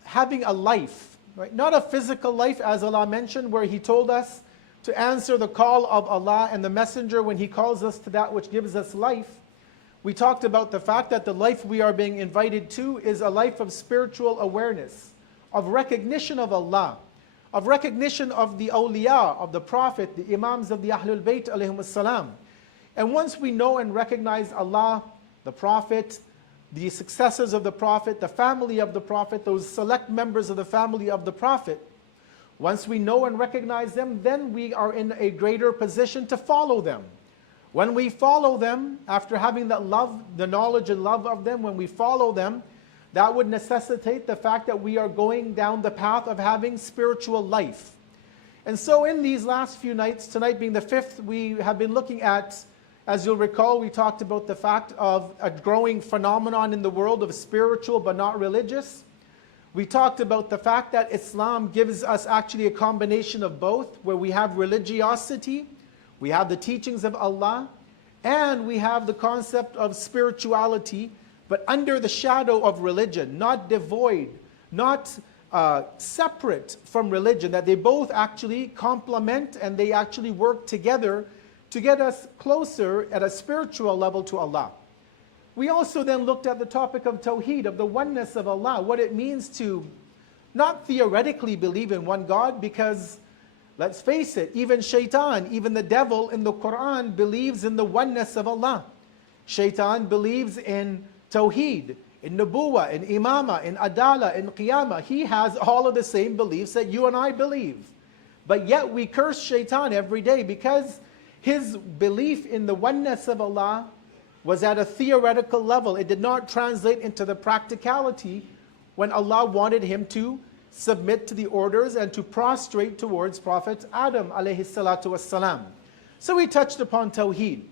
having a life, right? Not a physical life, as Allah mentioned, where He told us to answer the call of Allah and the Messenger when He calls us to that which gives us life, we talked about the fact that the life we are being invited to is a life of spiritual awareness, of recognition of Allah, of recognition of the awliya, of the Prophet, the Imams of the Ahlul Bayt alayhim salam. And once we know and recognize Allah, the Prophet, the successors of the Prophet, the family of the Prophet, those select members of the family of the Prophet, once we know and recognize them, then we are in a greater position to follow them. When we follow them, after having that love, the knowledge and love of them, when we follow them, that would necessitate the fact that we are going down the path of having spiritual life. And so in these last few nights, tonight being the 5th, we have been looking at, as you'll recall, we talked about the fact of a growing phenomenon in the world of spiritual but not religious. We talked about the fact that Islam gives us actually a combination of both, where we have religiosity, we have the teachings of Allah, and we have the concept of spirituality, but under the shadow of religion, not devoid, not separate from religion, that they both actually complement and they actually work together to get us closer at a spiritual level to Allah. We also then looked at the topic of Tawheed, of the oneness of Allah, what it means to not theoretically believe in one God, because let's face it, even Shaitan, even the devil in the Quran believes in the oneness of Allah. Shaitan believes in Tawheed, in Nubuwah, in Imama, in Adala, in Qiyamah. He has all of the same beliefs that you and I believe. But yet we curse Shaitan every day because his belief in the oneness of Allah was at a theoretical level. It did not translate into the practicality when Allah wanted him to submit to the orders and to prostrate towards Prophet Adam alayhi salatu wassalam. So we touched upon Tawheed.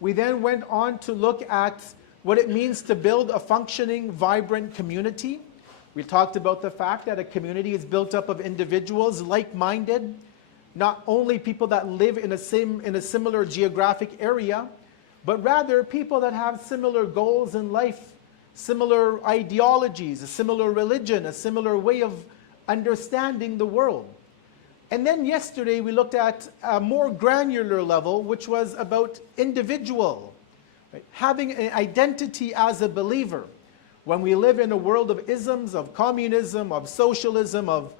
We then went on to look at what it means to build a functioning, vibrant community. We talked about the fact that a community is built up of individuals like-minded, not only people that live in a similar geographic area, but rather people that have similar goals in life, similar ideologies, a similar religion, a similar way of understanding the world. And then yesterday we looked at a more granular level, which was about individual, right? Having an identity as a believer. When we live in a world of isms, of communism, of socialism, of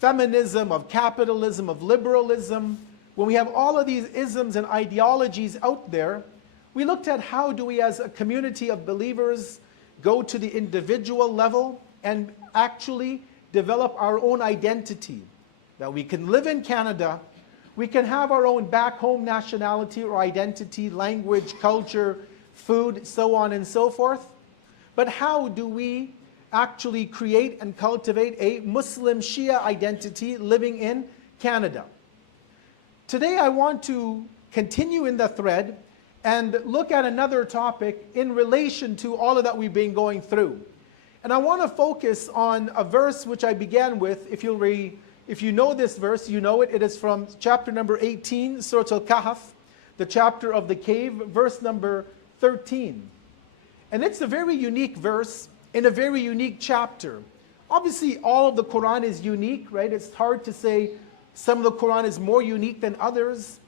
feminism, of capitalism, of liberalism, when we have all of these isms and ideologies out there, we looked at how do we as a community of believers go to the individual level and actually develop our own identity. That we can live in Canada, we can have our own back home nationality or identity, language, culture, food, so on and so forth. But how do we actually create and cultivate a Muslim Shia identity living in Canada? Today I want to continue in the thread and look at another topic in relation to all of that we've been going through. And I want to focus on a verse which I began with. If you know this verse, you know it. It is from chapter number 18, Surah Al-Kahf, the chapter of the cave, verse number 13. And it's a very unique verse in a very unique chapter. Obviously, all of the Quran is unique, right? It's hard to say some of the Quran is more unique than others.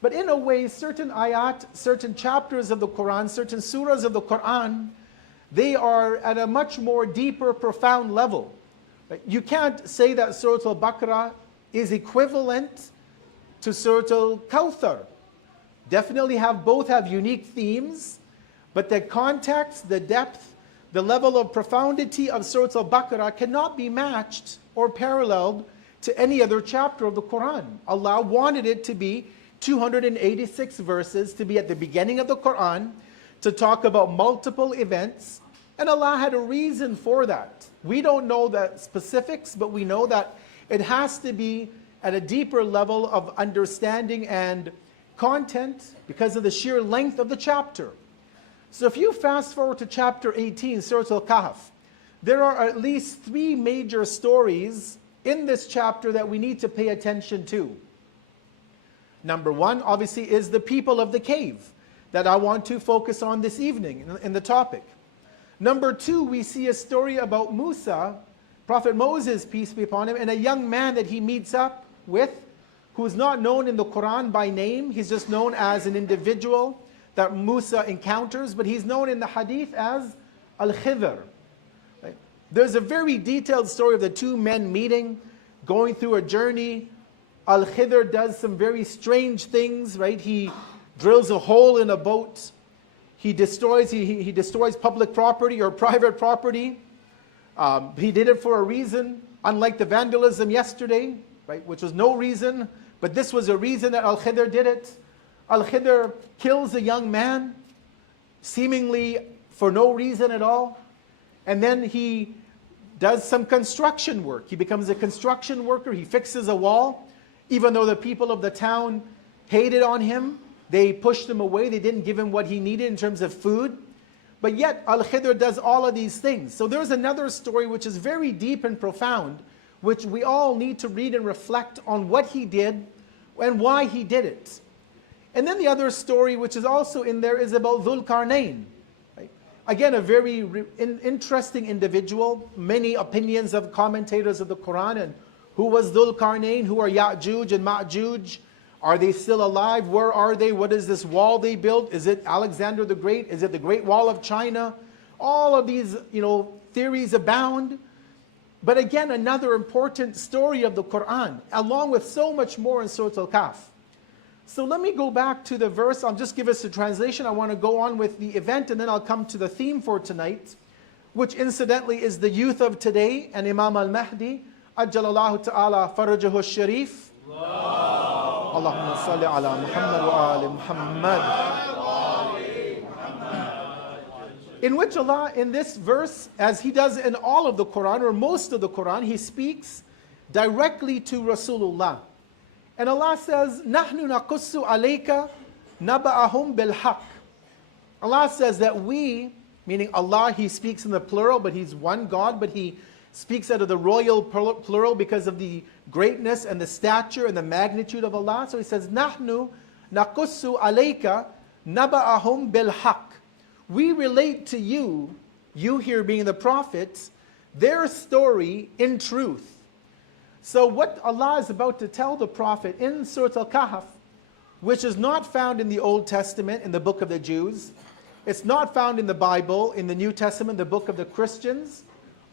But in a way, certain ayat, certain chapters of the Quran, certain surahs of the Quran, they are at a much more deeper, profound level. You can't say that Surah Al-Baqarah is equivalent to Surah Al-Kawthar. Definitely both have unique themes, but the context, the depth, the level of profundity of Surah Al-Baqarah cannot be matched or paralleled to any other chapter of the Quran. Allah wanted it to be 286 verses, to be at the beginning of the Quran, to talk about multiple events, and Allah had a reason for that. We don't know the specifics, but we know that it has to be at a deeper level of understanding and content because of the sheer length of the chapter. So if you fast forward to chapter 18, Surah Al-Kahf, there are at least 3 major stories in this chapter that we need to pay attention to. Number 1, obviously, is the people of the cave that I want to focus on this evening in the topic. Number 2, we see a story about Musa, Prophet Moses, peace be upon him, and a young man that he meets up with who's not known in the Quran by name. He's just known as an individual that Musa encounters, but he's known in the hadith as al-Khidr. Right? There's a very detailed story of the two men meeting, going through a journey. Al-Khidr does some very strange things, right? He drills a hole in a boat. He destroys public property or private property. He did it for a reason, unlike the vandalism yesterday, right, which was no reason, but this was a reason that Al-Khidr did it. Al-Khidr kills a young man, seemingly for no reason at all, and then he does some construction work. He becomes a construction worker. He fixes a wall. Even though the people of the town hated on him, they pushed him away. They didn't give him what he needed in terms of food. But yet Al-Khidr does all of these things. So there's another story which is very deep and profound, which we all need to read and reflect on what he did and why he did it. And then the other story which is also in there is about Dhul Qarnayn. Right? Again, a very interesting individual. Many opinions of commentators of the Quran. And who was Dhul Qarnayn? Who are Ya'juj and Ma'juj? Are they still alive? Where are they? What is this wall they built? Is it Alexander the Great? Is it the Great Wall of China? All of these, theories abound. But again, another important story of the Quran, along with so much more in Surah Al-Kahf. So let me go back to the verse. I'll just give us a translation. I want to go on with the event, and then I'll come to the theme for tonight, which incidentally is the youth of today and Imam al-Mahdi. Ajjalallahu ta'ala farajahu al-sharif. Allahumma salli ala Muhammad wa ali Muhammad. In which Allah, in this verse, as He does in all of the Quran, or most of the Quran, He speaks directly to Rasulullah. And Allah says, نَحْنُ نَقُصُّ عَلَيْكَ نَبَأَهُمْ بِالْحَقِّ. Allah says that we, meaning Allah, He speaks in the plural, but He's one God, but He speaks out of the royal plural because of the greatness and the stature and the magnitude of Allah. So He says, نَحْنُ نَقُصُّ عَلَيْكَ نَبَأَهُمْ بِالْحَقِّ. We relate to you, you here being the prophets, their story in truth. So what Allah is about to tell the Prophet in Surah Al-Kahf, which is not found in the Old Testament, in the book of the Jews, it's not found in the Bible, in the New Testament, the book of the Christians,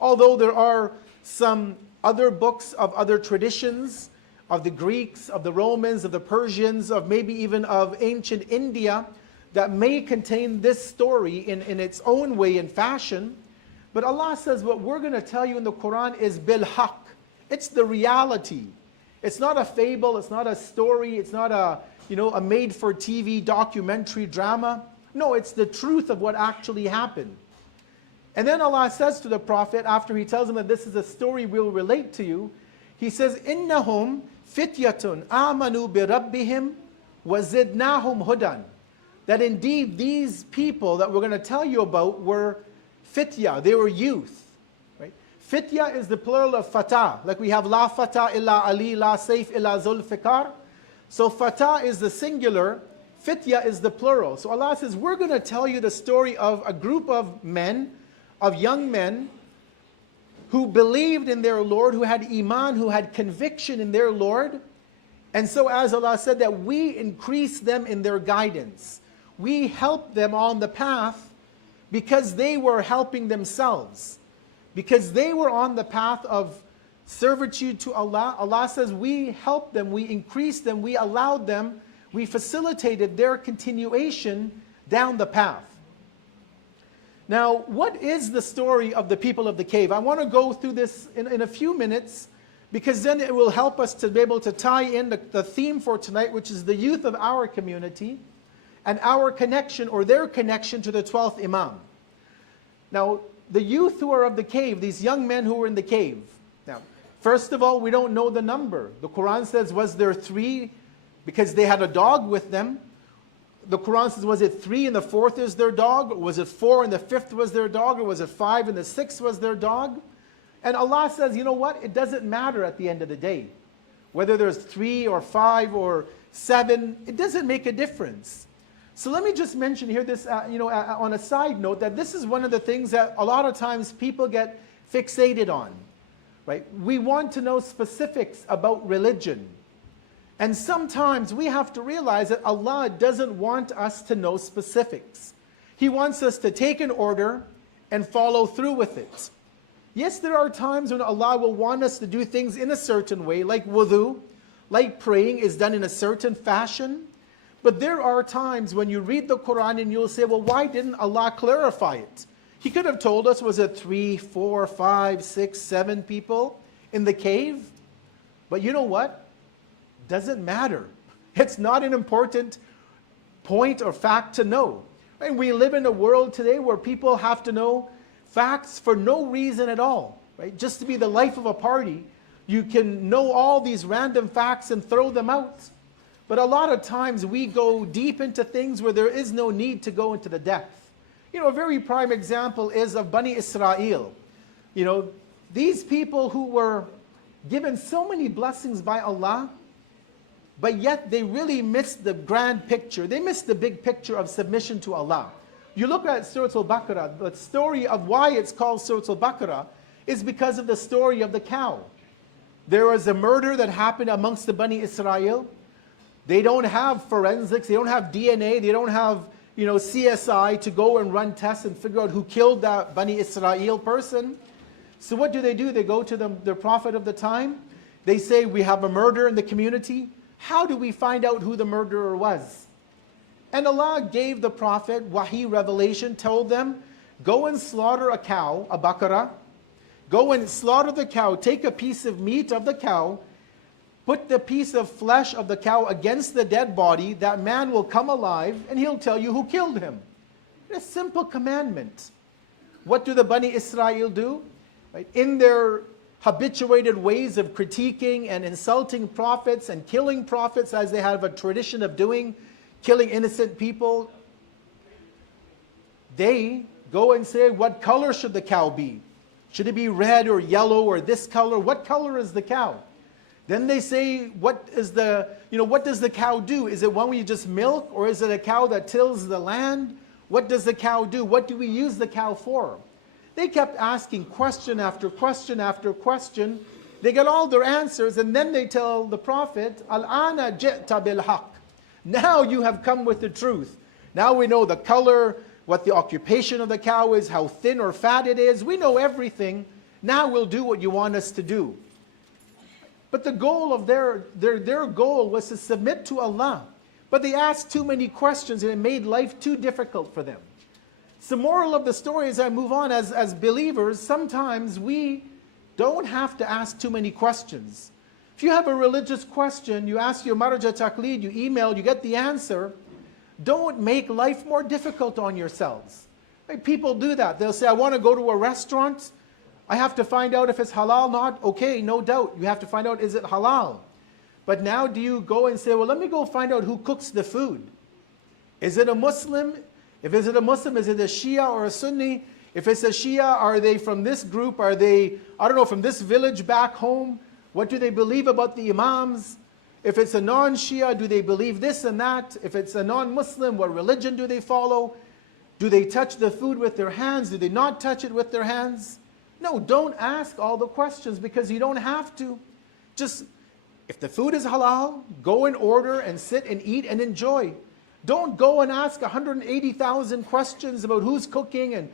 although there are some other books of other traditions, of the Greeks, of the Romans, of the Persians, of maybe even of ancient India, that may contain this story in its own way and fashion. But Allah says what we're going to tell you in the Quran is bil haqq. It's the reality. It's not a fable, it's not a story, it's not a made-for-TV documentary drama. No, it's the truth of what actually happened. And then Allah says to the Prophet, after He tells him that this is a story we'll relate to you, He says, إِنَّهُمْ فِتْيَةٌ آمَنُوا بِرَبِّهِمْ وَزِدْنَاهُمْ هُدًى. That indeed these people that we're going to tell you about were fitya, they were youth. Fitya is the plural of fatah. Like we have la fatah illa Ali, la saif illa zulfikar. So fatah is the singular, fitya is the plural. So Allah says, we're going to tell you the story of a group of men, of young men, who believed in their Lord, who had iman, who had conviction in their Lord. And so as Allah said, that we increase them in their guidance. We help them on the path because they were helping themselves. Because they were on the path of servitude to Allah. Allah says we helped them, we increased them, we allowed them, we facilitated their continuation down the path. Now, what is the story of the people of the cave? I want to go through this in a few minutes, because then it will help us to be able to tie in the theme for tonight, which is the youth of our community and our connection, or their connection, to the 12th Imam. Now, the youth who are of the cave, these young men who were in the cave. Now, first of all, we don't know the number. The Quran says, was there 3? Because they had a dog with them. The Quran says, was it 3 and the 4th is their dog? Or was it 4 and the 5th was their dog? Or was it 5 and the 6th was their dog? And Allah says, you know what? It doesn't matter at the end of the day. Whether there's 3 or 5 or 7, it doesn't make a difference. So let me just mention here this, on a side note, that this is one of the things that a lot of times people get fixated on, right? We want to know specifics about religion. And sometimes we have to realize that Allah doesn't want us to know specifics. He wants us to take an order and follow through with it. Yes, there are times when Allah will want us to do things in a certain way, like wudu, like praying is done in a certain fashion. But there are times when you read the Quran and you'll say, well, why didn't Allah clarify it? He could have told us, was it 3, 4, 5, 6, 7 people in the cave? But you know what? Doesn't matter. It's not an important point or fact to know. And we live in a world today where people have to know facts for no reason at all, right? Just to be the life of a party, you can know all these random facts and throw them out. But a lot of times we go deep into things where there is no need to go into the depth. You know, a very prime example is of Bani Israel. You know, these people who were given so many blessings by Allah, but yet they really missed the grand picture. They missed the big picture of submission to Allah. You look at Surah Al-Baqarah, the story of why it's called Surah Al-Baqarah is because of the story of the cow. There was a murder that happened amongst the Bani Israel. They don't have forensics, they don't have DNA, they don't have, you know, CSI to go and run tests and figure out who killed that Bani Israel person. So what do? They go to the prophet of the time. They say, we have a murder in the community. How do we find out who the murderer was? And Allah gave the prophet wahi revelation, told them, go and slaughter a cow, a baqarah. Go and slaughter the cow, take a piece of meat of the cow, put the piece of flesh of the cow against the dead body, that man will come alive and he'll tell you who killed him. A simple commandment. What do the Bani Israel do? Right? In their habituated ways of critiquing and insulting prophets and killing prophets, as they have a tradition of doing, killing innocent people, they go and say, what color should the cow be? Should it be red or yellow or this color? What color is the cow? Then they say, what does the cow do? Is it one where you just milk, or is it a cow that tills the land? What does the cow do? What do we use the cow for? They kept asking question after question after question. They got all their answers, and then they tell the prophet, Al-ana ji'ta bil-haq. Now you have come with the truth. Now we know the color, what the occupation of the cow is, how thin or fat it is. We know everything. Now we'll do what you want us to do. But the goal of their goal was to submit to Allah. But they asked too many questions and it made life too difficult for them. So moral of the story, as I move on, as believers, sometimes we don't have to ask too many questions. If you have a religious question, you ask your marja taqleed, you email, you get the answer. Don't make life more difficult on yourselves. Right? People do that. They'll say, I want to go to a restaurant. I have to find out if it's halal or not. Okay, no doubt. You have to find out, is it halal? But now do you go and say, well, let me go find out who cooks the food. Is it a Muslim? If it's a Muslim, is it a Shia or a Sunni? If it's a Shia, are they from this group? Are they, I don't know, from this village back home? What do they believe about the Imams? If it's a non-Shia, do they believe this and that? If it's a non-Muslim, what religion do they follow? Do they touch the food with their hands? Do they not touch it with their hands? No, don't ask all the questions because you don't have to. Just, if the food is halal, go and order and sit and eat and enjoy. Don't go and ask 180,000 questions about who's cooking and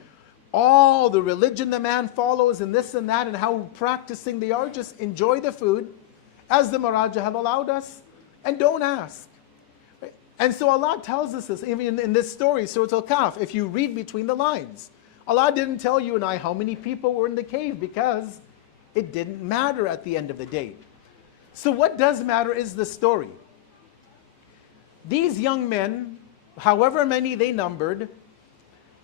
all the religion the man follows and this and that and how practicing they are. Just enjoy the food as the Maraja have allowed us, and don't ask. And so Allah tells us this, even in this story, Surah Al-Kahf, if you read between the lines. Allah didn't tell you and I how many people were in the cave because it didn't matter at the end of the day. So what does matter is the story. These young men, however many they numbered,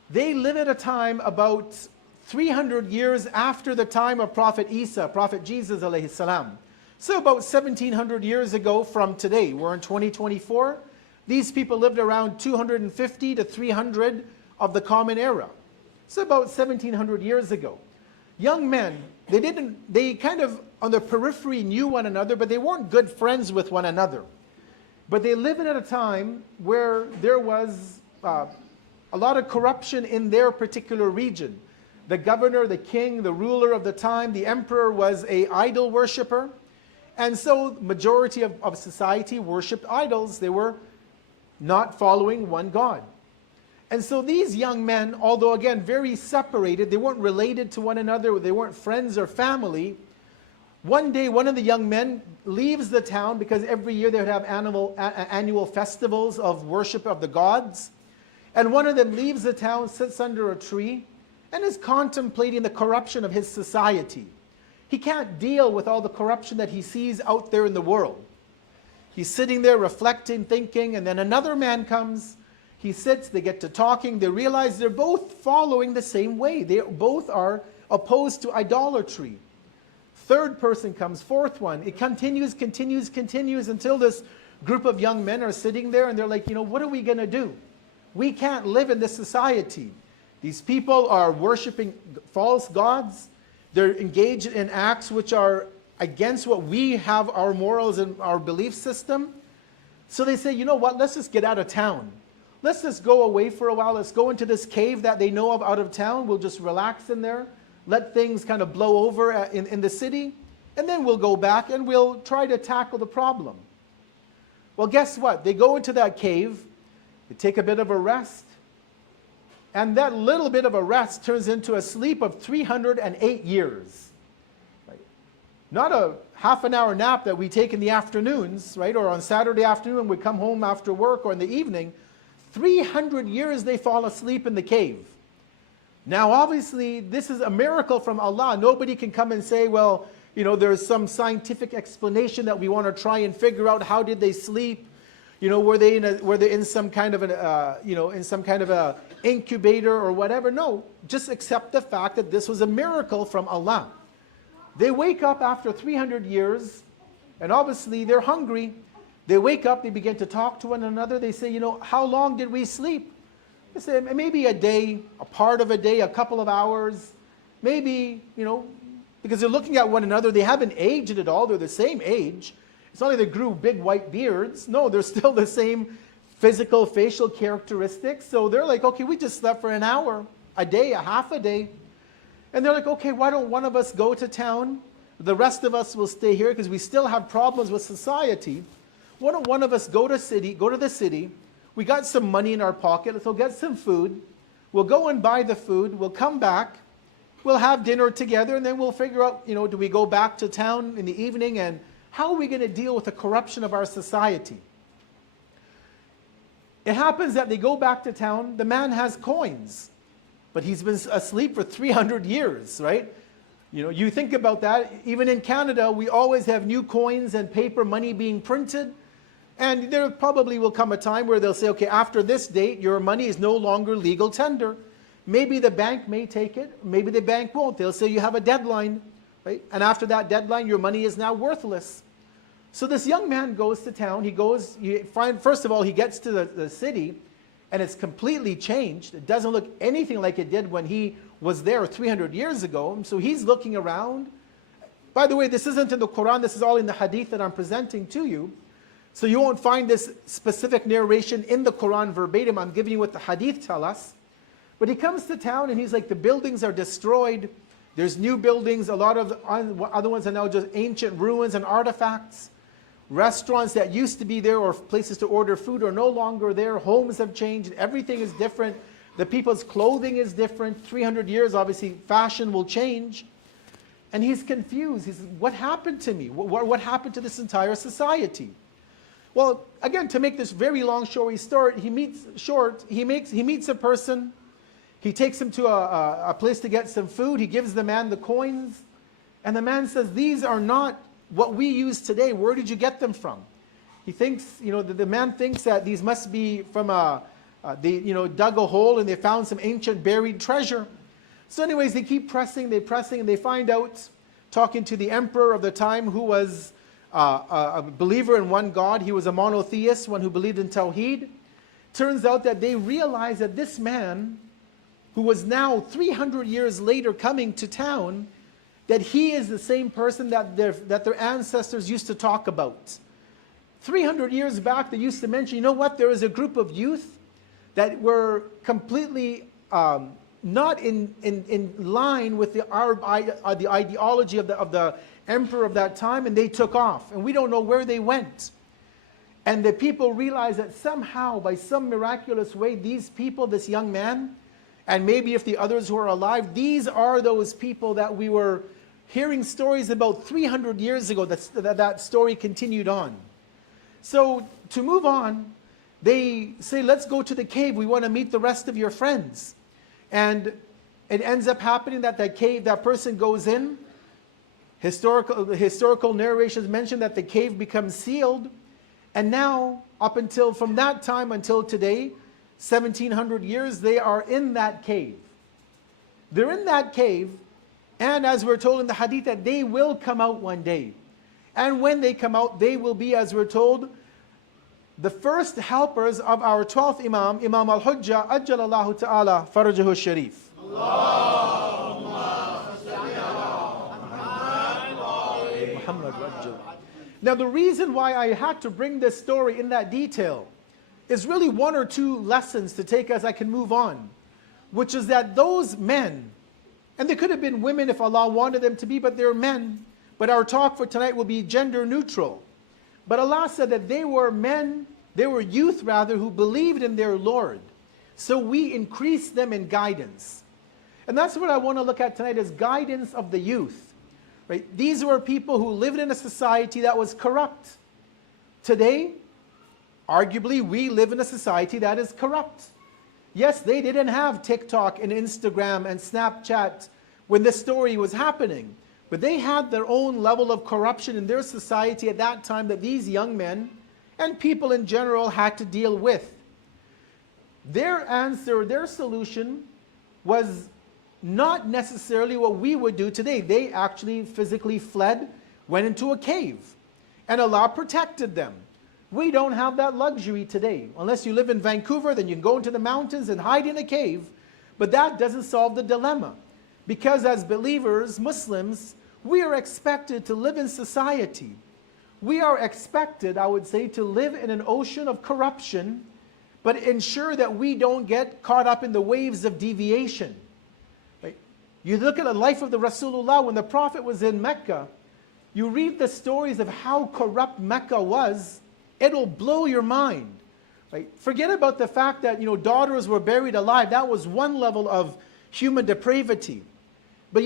they live at a time about 300 years after the time of Prophet Isa, Prophet Jesus alayhi salam. So about 1700 years ago from today, we're in 2024, these people lived around 250 to 300 of the Common Era. So about 1700 years ago. Young men, they kind of on the periphery knew one another, but they weren't good friends with one another. But they lived at a time where there was a lot of corruption in their particular region. The governor, the king, the ruler of the time, the emperor was an idol worshiper. And so majority of society worshipped idols. They were not following one God. And so these young men, although again very separated, they weren't related to one another, they weren't friends or family. One day, one of the young men leaves the town because every year they would have annual festivals of worship of the gods. And one of them leaves the town, sits under a tree, and is contemplating the corruption of his society. He can't deal with all the corruption that he sees out there in the world. He's sitting there reflecting, thinking, and then another man comes. He sits, they get to talking, they realize they're both following the same way. They both are opposed to idolatry. Third person comes, fourth one. It continues until this group of young men are sitting there and they're like, what are we going to do? We can't live in this society. These people are worshiping false gods. They're engaged in acts which are against what we have, our morals and our belief system. So they say, you know what, let's just get out of town. Let's just go away for a while. Let's go into this cave that they know of out of town. We'll just relax in there. Let things kind of blow over in the city. And then we'll go back and we'll try to tackle the problem. Well, guess what? They go into that cave. They take a bit of a rest. And that little bit of a rest turns into a sleep of 308 years. Right? Not a half an hour nap that we take in the afternoons, right? Or on Saturday afternoon when we come home after work or in the evening. 300 years they fall asleep in the cave. Now obviously this is a miracle from Allah. Nobody can come and say, well, there's some scientific explanation that we want to try and figure out how did they sleep. Were they in some kind of a incubator or whatever? No, just accept the fact that this was a miracle from Allah. They wake up after 300 years, and obviously they're hungry. They wake up, they begin to talk to one another. They say, how long did we sleep? They say, maybe a day, a part of a day, a couple of hours. Maybe, because they're looking at one another. They haven't aged at all. They're the same age. It's not like they grew big white beards. No, they're still the same physical, facial characteristics. So they're like, okay, we just slept for an hour, a day, a half a day. And they're like, okay, why don't one of us go to town? The rest of us will stay here because we still have problems with society. Why don't one of us go to the city? We got some money in our pocket, so get some food. We'll go and buy the food. We'll come back. We'll have dinner together, and then we'll figure out, do we go back to town in the evening, and how are we going to deal with the corruption of our society? It happens that they go back to town. The man has coins, but he's been asleep for 300 years, right? You think about that. Even in Canada, we always have new coins and paper money being printed. And there probably will come a time where they'll say, okay, after this date, your money is no longer legal tender. Maybe the bank may take it, maybe the bank won't. They'll say you have a deadline, right? And after that deadline, your money is now worthless. So this young man goes to town. First of all, he gets to the city, and it's completely changed. It doesn't look anything like it did when he was there 300 years ago. So he's looking around. By the way, this isn't in the Quran. This is all in the hadith that I'm presenting to you. So you won't find this specific narration in the Quran verbatim. I'm giving you what the hadith tell us. But he comes to town and he's like, the buildings are destroyed. There's new buildings. A lot of other ones are now just ancient ruins and artifacts. Restaurants that used to be there or places to order food are no longer there. Homes have changed. Everything is different. The people's clothing is different. 300 years, obviously, fashion will change. And he's confused. He says, what happened to me? What happened to this entire society? Well, again, to make this very long story short, he meets a person. He takes him to a place to get some food. He gives the man the coins. And the man says, these are not what we use today. Where did you get them from? He thinks, the man thinks that these must be from they dug a hole and they found some ancient buried treasure. So anyways, they keep pressing, and they find out, talking to the emperor of the time who was a believer in one God. He was a monotheist, one who believed in Tawheed. Turns out that they realize that this man, who was now 300 years later coming to town, that he is the same person that their ancestors used to talk about. 300 years back, they used to mention, there was a group of youth that were completely not in line with the ideology of the emperor of that time, and they took off, and we don't know where they went. And the people realized that somehow, by some miraculous way, these people, this young man, and maybe if the others who are alive, these are those people that we were hearing stories about 300 years ago. That story continued on. So to move on, they say, let's go to the cave. We want to meet the rest of your friends. And it ends up happening that cave, that person goes in. Historical narrations mention that the cave becomes sealed. And now, up until from that time until today, 1700 years, they are in that cave. They're in that cave, and as we're told in the hadith, that they will come out one day. And when they come out, they will be, as we're told, the first helpers of our 12th Imam, Imam al-Hujjah, Ajjalallahu Ta'ala, Farajahu Sharif. Now the reason why I had to bring this story in that detail is really one or two lessons to take as I can move on, which is that those men, and they could have been women if Allah wanted them to be, but they're men, but our talk for tonight will be gender neutral. But Allah said that they were men, they were youth rather, who believed in their Lord. So we increased them in guidance. And that's what I want to look at tonight, is guidance of the youth. Right? These were people who lived in a society that was corrupt. Today, arguably, we live in a society that is corrupt. Yes, they didn't have TikTok and Instagram and Snapchat when this story was happening, but they had their own level of corruption in their society at that time that these young men and people in general had to deal with. Their answer, their solution was not necessarily what we would do today. They actually physically fled, went into a cave, and Allah protected them. We don't have that luxury today. Unless you live in Vancouver, then you can go into the mountains and hide in a cave, but that doesn't solve the dilemma. Because as believers, Muslims, we are expected to live in society. We are expected, I would say, to live in an ocean of corruption, but ensure that we don't get caught up in the waves of deviation. You look at the life of the Rasulullah when the Prophet was in Mecca, you read the stories of how corrupt Mecca was, it'll blow your mind. Right? Forget about the fact that daughters were buried alive. That was one level of human depravity. But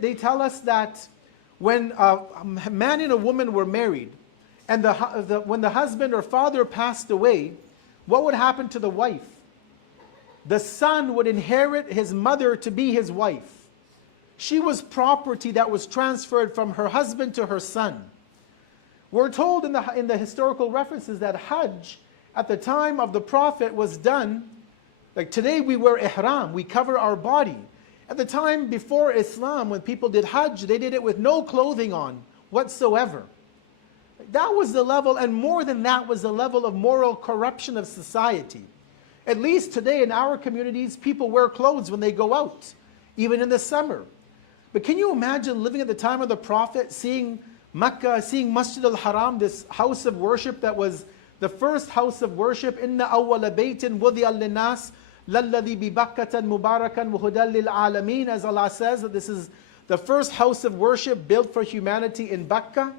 they tell us that when a man and a woman were married, and when the husband or father passed away, what would happen to the wife? The son would inherit his mother to be his wife. She was property that was transferred from her husband to her son. We're told in the historical references that Hajj at the time of the Prophet was done, like today we wear ihram, we cover our body. At the time before Islam, when people did Hajj, they did it with no clothing on whatsoever. That was the level, and more than that was the level of moral corruption of society. At least today in our communities, people wear clothes when they go out, even in the summer. But can you imagine living at the time of the Prophet, seeing Mecca, seeing Masjid al-Haram, this house of worship that was the first house of worship, Inna awwala baytin wudi'a linnas lalladhi bi Bakkatan mubarakan wa hudan lil alamin, as Allah says, that this is the first house of worship built for humanity in Bakka,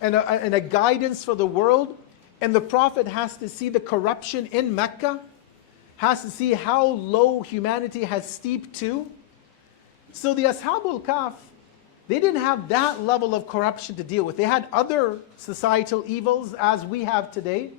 and a guidance for the world. And the Prophet has to see the corruption in Mecca, has to see how low humanity has steeped to. So the Ashabul Kahf, they didn't have that level of corruption to deal with. They had other societal evils as we have today,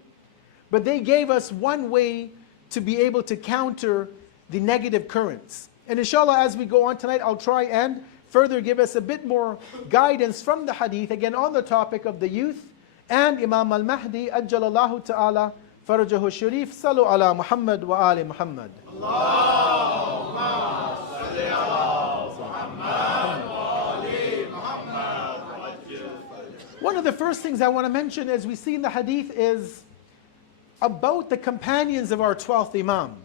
but they gave us one way to be able to counter the negative currents. And inshallah, as we go on tonight, I'll try and further give us a bit more guidance from the hadith, again on the topic of the youth and Imam al-Mahdi, Ajjalallahu Ta'ala, Farajahu Sharif. Salu ala Muhammad wa ali Muhammad. Allahumma salli ala Muhammad wa ali Muhammad. One of the first things I want to mention, as we see in the hadith, is about the companions of our 12th Imam.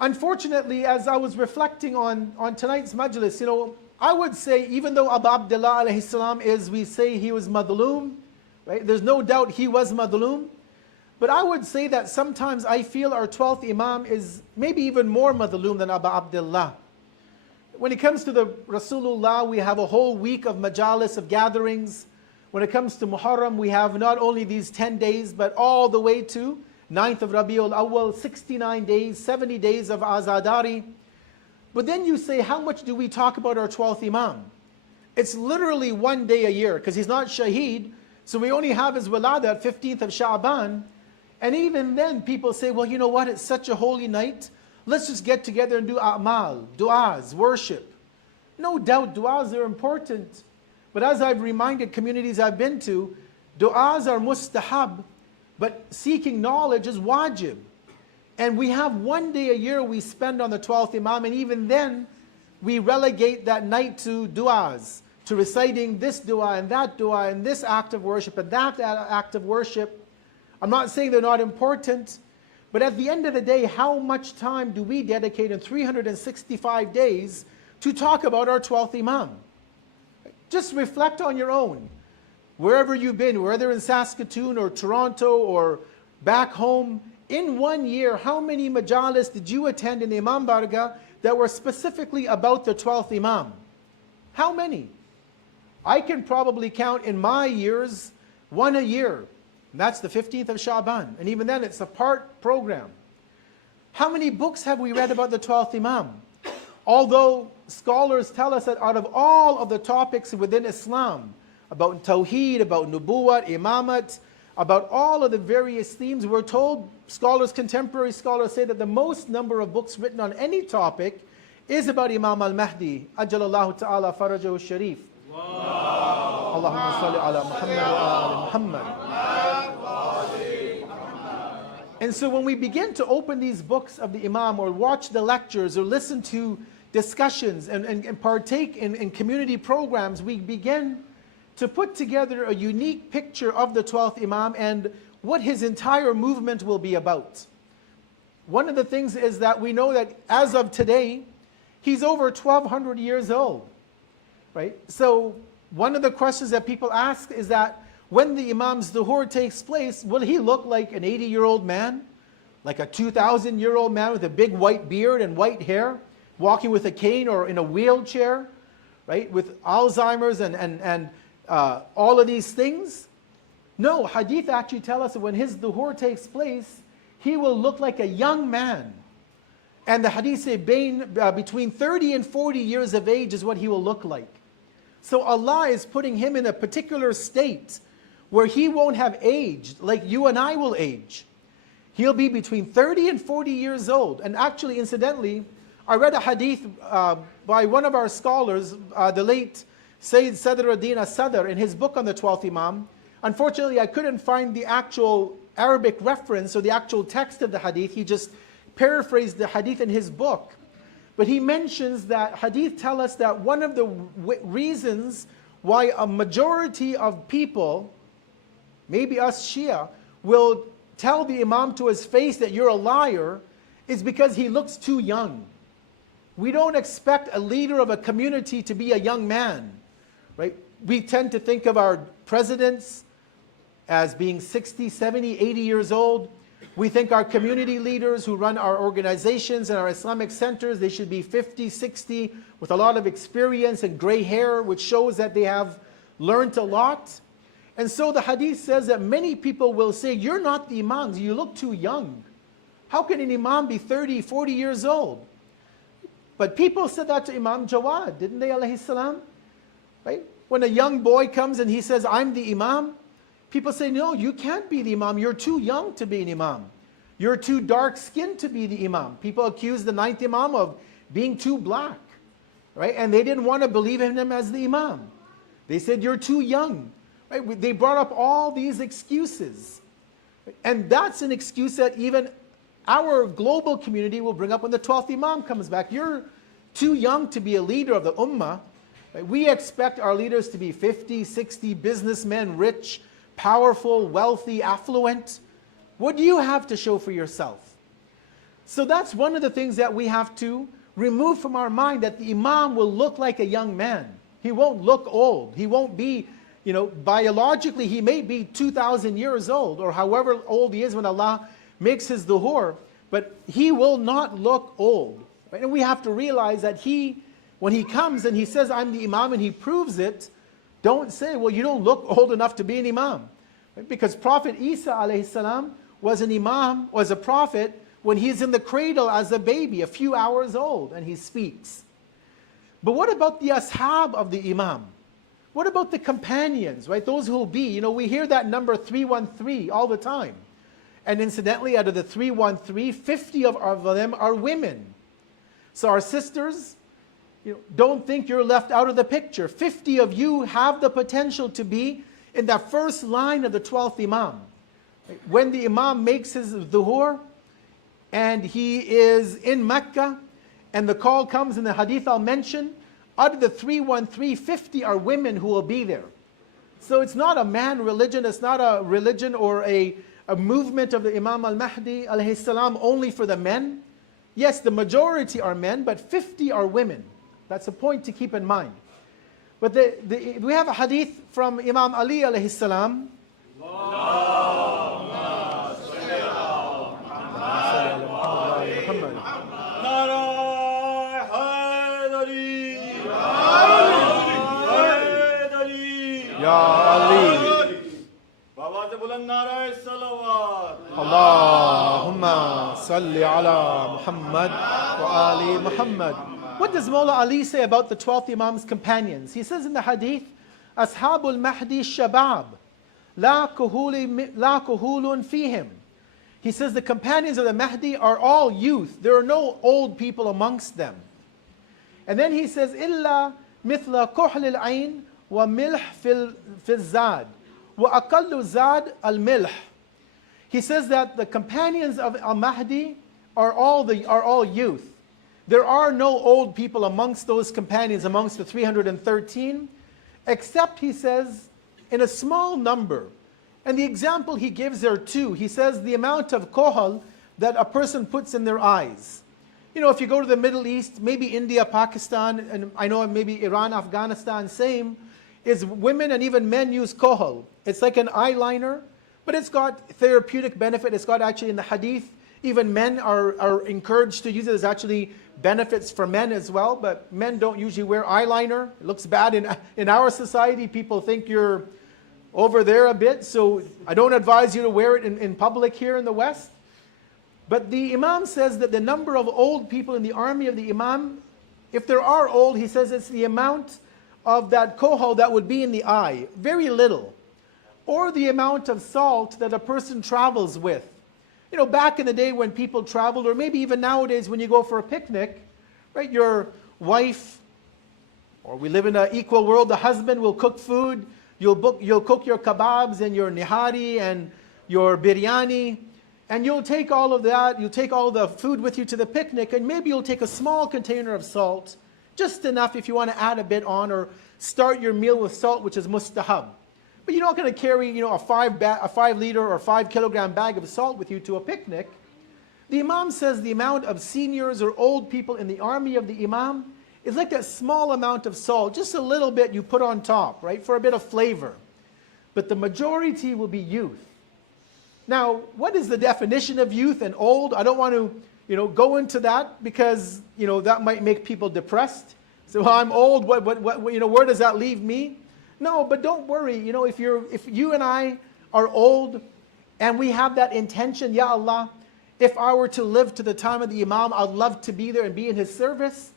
Unfortunately, as I was reflecting on tonight's majlis, I would say, even though Abu Abdullah alayhi salam we say he was madloom, right? There's no doubt he was madloom. But I would say that sometimes I feel our 12th Imam is maybe even more madloom than Abu Abdullah. when it comes to the Rasulullah, we have a whole week of majalis, of gatherings. When it comes to Muharram, we have not only these 10 days, but all the way to 9th of Rabiul Awwal, 69 days, 70 days of Azadari. But then you say, how much do we talk about our 12th Imam? It's literally 1 day a year, because he's not Shaheed, so we only have his Walada, 15th of Sha'ban. And even then, people say, well, you know what, it's such a holy night, let's just get together and do a'mal, du'as, worship. No doubt, du'as are important. But as I've reminded communities I've been to, du'as are mustahab, but seeking knowledge is wajib. And we have 1 day a year we spend on the 12th Imam, and even then, we relegate that night to du'as, to reciting this du'a and this act of worship and that act of worship. I'm not saying they're not important, but at the end of the day, how much time do we dedicate in 365 days to talk about our 12th Imam? Just reflect on your own. Wherever you've been, whether in Saskatoon or Toronto or back home, in 1 year, how many majalis did you attend in Imam Barga that were specifically about the 12th Imam? How many? I can probably count in my years, 1 a year. And that's the 15th of Sha'ban. And even then, it's a part program. How many books have we read about the 12th Imam? Although scholars tell us that out of all of the topics within Islam, about Tawheed, about Nubuwwat, Imamat, about all of the various themes, we're told, scholars, contemporary scholars say that the most number of books written on any topic is about Imam al-Mahdi, Ajalallahu ta'ala farajahu sharif. Allahumma salli ala Muhammad wa ala Muhammad. And so when we begin to open these books of the Imam, or watch the lectures, or listen to discussions, and partake in community programs, we begin to put together a unique picture of the 12th Imam and what his entire movement will be about. One of the things is that we know that as of today, he's over 1,200 years old, right? So one of the questions that people ask is that when the Imam's Dhuhr takes place, will he look like an 80-year-old man? Like a 2,000-year-old man with a big white beard and white hair, walking with a cane or in a wheelchair, right? With Alzheimer's and all of these things? No, hadith actually tell us that when his Dhuhr takes place, he will look like a young man. And the hadith say between 30 and 40 years of age is what he will look like. So Allah is putting him in a particular state where he won't have aged like you and I will age. He'll be between 30 and 40 years old. And actually, incidentally, I read a hadith by one of our scholars, the late Sayyid Sadruddin as-Sadr, in his book on the 12th Imam. Unfortunately, I couldn't find the actual Arabic reference or the actual text of the hadith. He just paraphrased the hadith in his book. But he mentions that hadith tell us that one of the reasons why a majority of people, maybe us Shia, will tell the Imam to his face that you're a liar is because he looks too young. We don't expect a leader of a community to be a young man, right? We tend to think of our presidents as being 60, 70, 80 years old. We think our community leaders who run our organizations and our Islamic centers, they should be 50, 60, with a lot of experience and gray hair, which shows that they have learned a lot. And so the hadith says that many people will say, you're not the imams, you look too young. How can an imam be 30, 40 years old? But people said that to Imam Jawad, didn't they, alayhi salam? Right? When a young boy comes and he says, I'm the imam, people say, no, you can't be the imam. You're too young to be an imam. You're too dark-skinned to be the imam. People accuse the 9th imam of being too black, right? And they didn't want to believe in him as the imam. They said, you're too young. Right? They brought up all these excuses. And that's an excuse that even our global community will bring up when the 12th imam comes back. You're too young to be a leader of the ummah. Right? We expect our leaders to be 50, 60 businessmen, rich, powerful, wealthy, affluent. What do you have to show for yourself? So that's one of the things that we have to remove from our mind, that the imam will look like a young man. He won't look old. He won't be, biologically he may be 2,000 years old, or however old he is when Allah makes his dhuhr, but he will not look old. Right? And we have to realize that he When he comes and he says, I'm the Imam, and he proves it, don't say, well, you don't look old enough to be an Imam. Right? Because Prophet Isa alayhi salam was an Imam, was a prophet, when he's in the cradle as a baby, a few hours old, and he speaks. But what about the ashab of the Imam? What about the companions, right? Those who will be, you know, we hear that number 313 all the time. And incidentally, out of the 313, 50 of them are women. So our sisters, you know, don't think you're left out of the picture. 50 of you have the potential to be in that first line of the 12th Imam. When the Imam makes his dhuhr, and he is in Mecca, and the call comes in the hadith I'll mention, out of the 313, 50 are women who will be there. So it's not a man religion, it's not a religion or a movement of the Imam al-Mahdi alayhi salam only for the men. Yes, the majority are men, but 50 are women. That's a point to keep in mind. But we have a hadith from Imam Ali alayhi salam. Ya Ali. Allahumma salli ala Muhammad wa ali Muhammad. What does Mawla Ali say about the 12th Imam's companions? He says in the hadith, Ashabul Mahdi shabab, la kuhulun fihim. He says the companions of the Mahdi are all youth. There are no old people amongst them. And then he says, Illa mithla kuhl al-ayn wa milh fil zad wa aqallu zad al-milh. He says that the companions of al-Mahdi are all youth. There are no old people amongst those companions, amongst the 313, except, he says, in a small number. And the example he gives there too, he says the amount of kohal that a person puts in their eyes. You know, if you go to the Middle East, maybe India, Pakistan, and I know maybe Iran, Afghanistan, same, is women and even men use kohal. It's like an eyeliner, but it's got therapeutic benefit. It's got actually in the hadith, even men are encouraged to use it. There's actually benefits for men as well, but men don't usually wear eyeliner. It looks bad in our society. People think you're over there a bit, so I don't advise you to wear it in public here in the West. But the Imam says that the number of old people in the army of the Imam, if there are old, he says it's the amount of that kohal that would be in the eye, very little. Or the amount of salt that a person travels with. You know, back in the day when people traveled, or maybe even nowadays when you go for a picnic, right, your wife, or we live in an equal world, the husband will cook food, you'll cook your kebabs and your nihari and your biryani, and you'll take all of that, you'll take all the food with you to the picnic, and maybe you'll take a small container of salt, just enough if you want to add a bit on, or start your meal with salt, which is mustahab. But you're not going to carry, you know, a 5 liter or 5 kilogram bag of salt with you to a picnic. The Imam says the amount of seniors or old people in the army of the Imam is like that small amount of salt, just a little bit you put on top, right, for a bit of flavor. But the majority will be youth. Now, what is the definition of youth and old? I don't want to, you know, go into that because, you know, that might make people depressed. So, well, I'm old, what, you know, where does that leave me? No, but don't worry, you know, if you and I are old and we have that intention, Ya Allah, if I were to live to the time of the Imam, I'd love to be there and be in his service,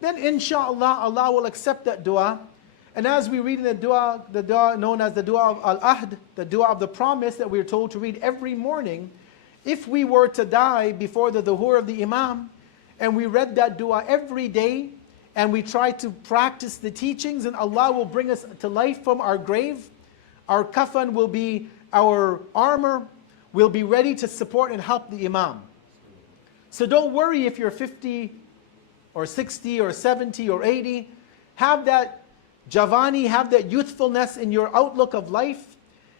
then inshallah, Allah will accept that dua. And as we read in the dua known as the dua of al-Ahd, the dua of the promise that we're told to read every morning, if we were to die before the dhuhr of the Imam, and we read that dua every day, and we try to practice the teachings, and Allah will bring us to life from our grave. Our kafan will be our armor. We'll be ready to support and help the Imam. So don't worry if you're 50 or 60 or 70 or 80. Have that javani, have that youthfulness in your outlook of life.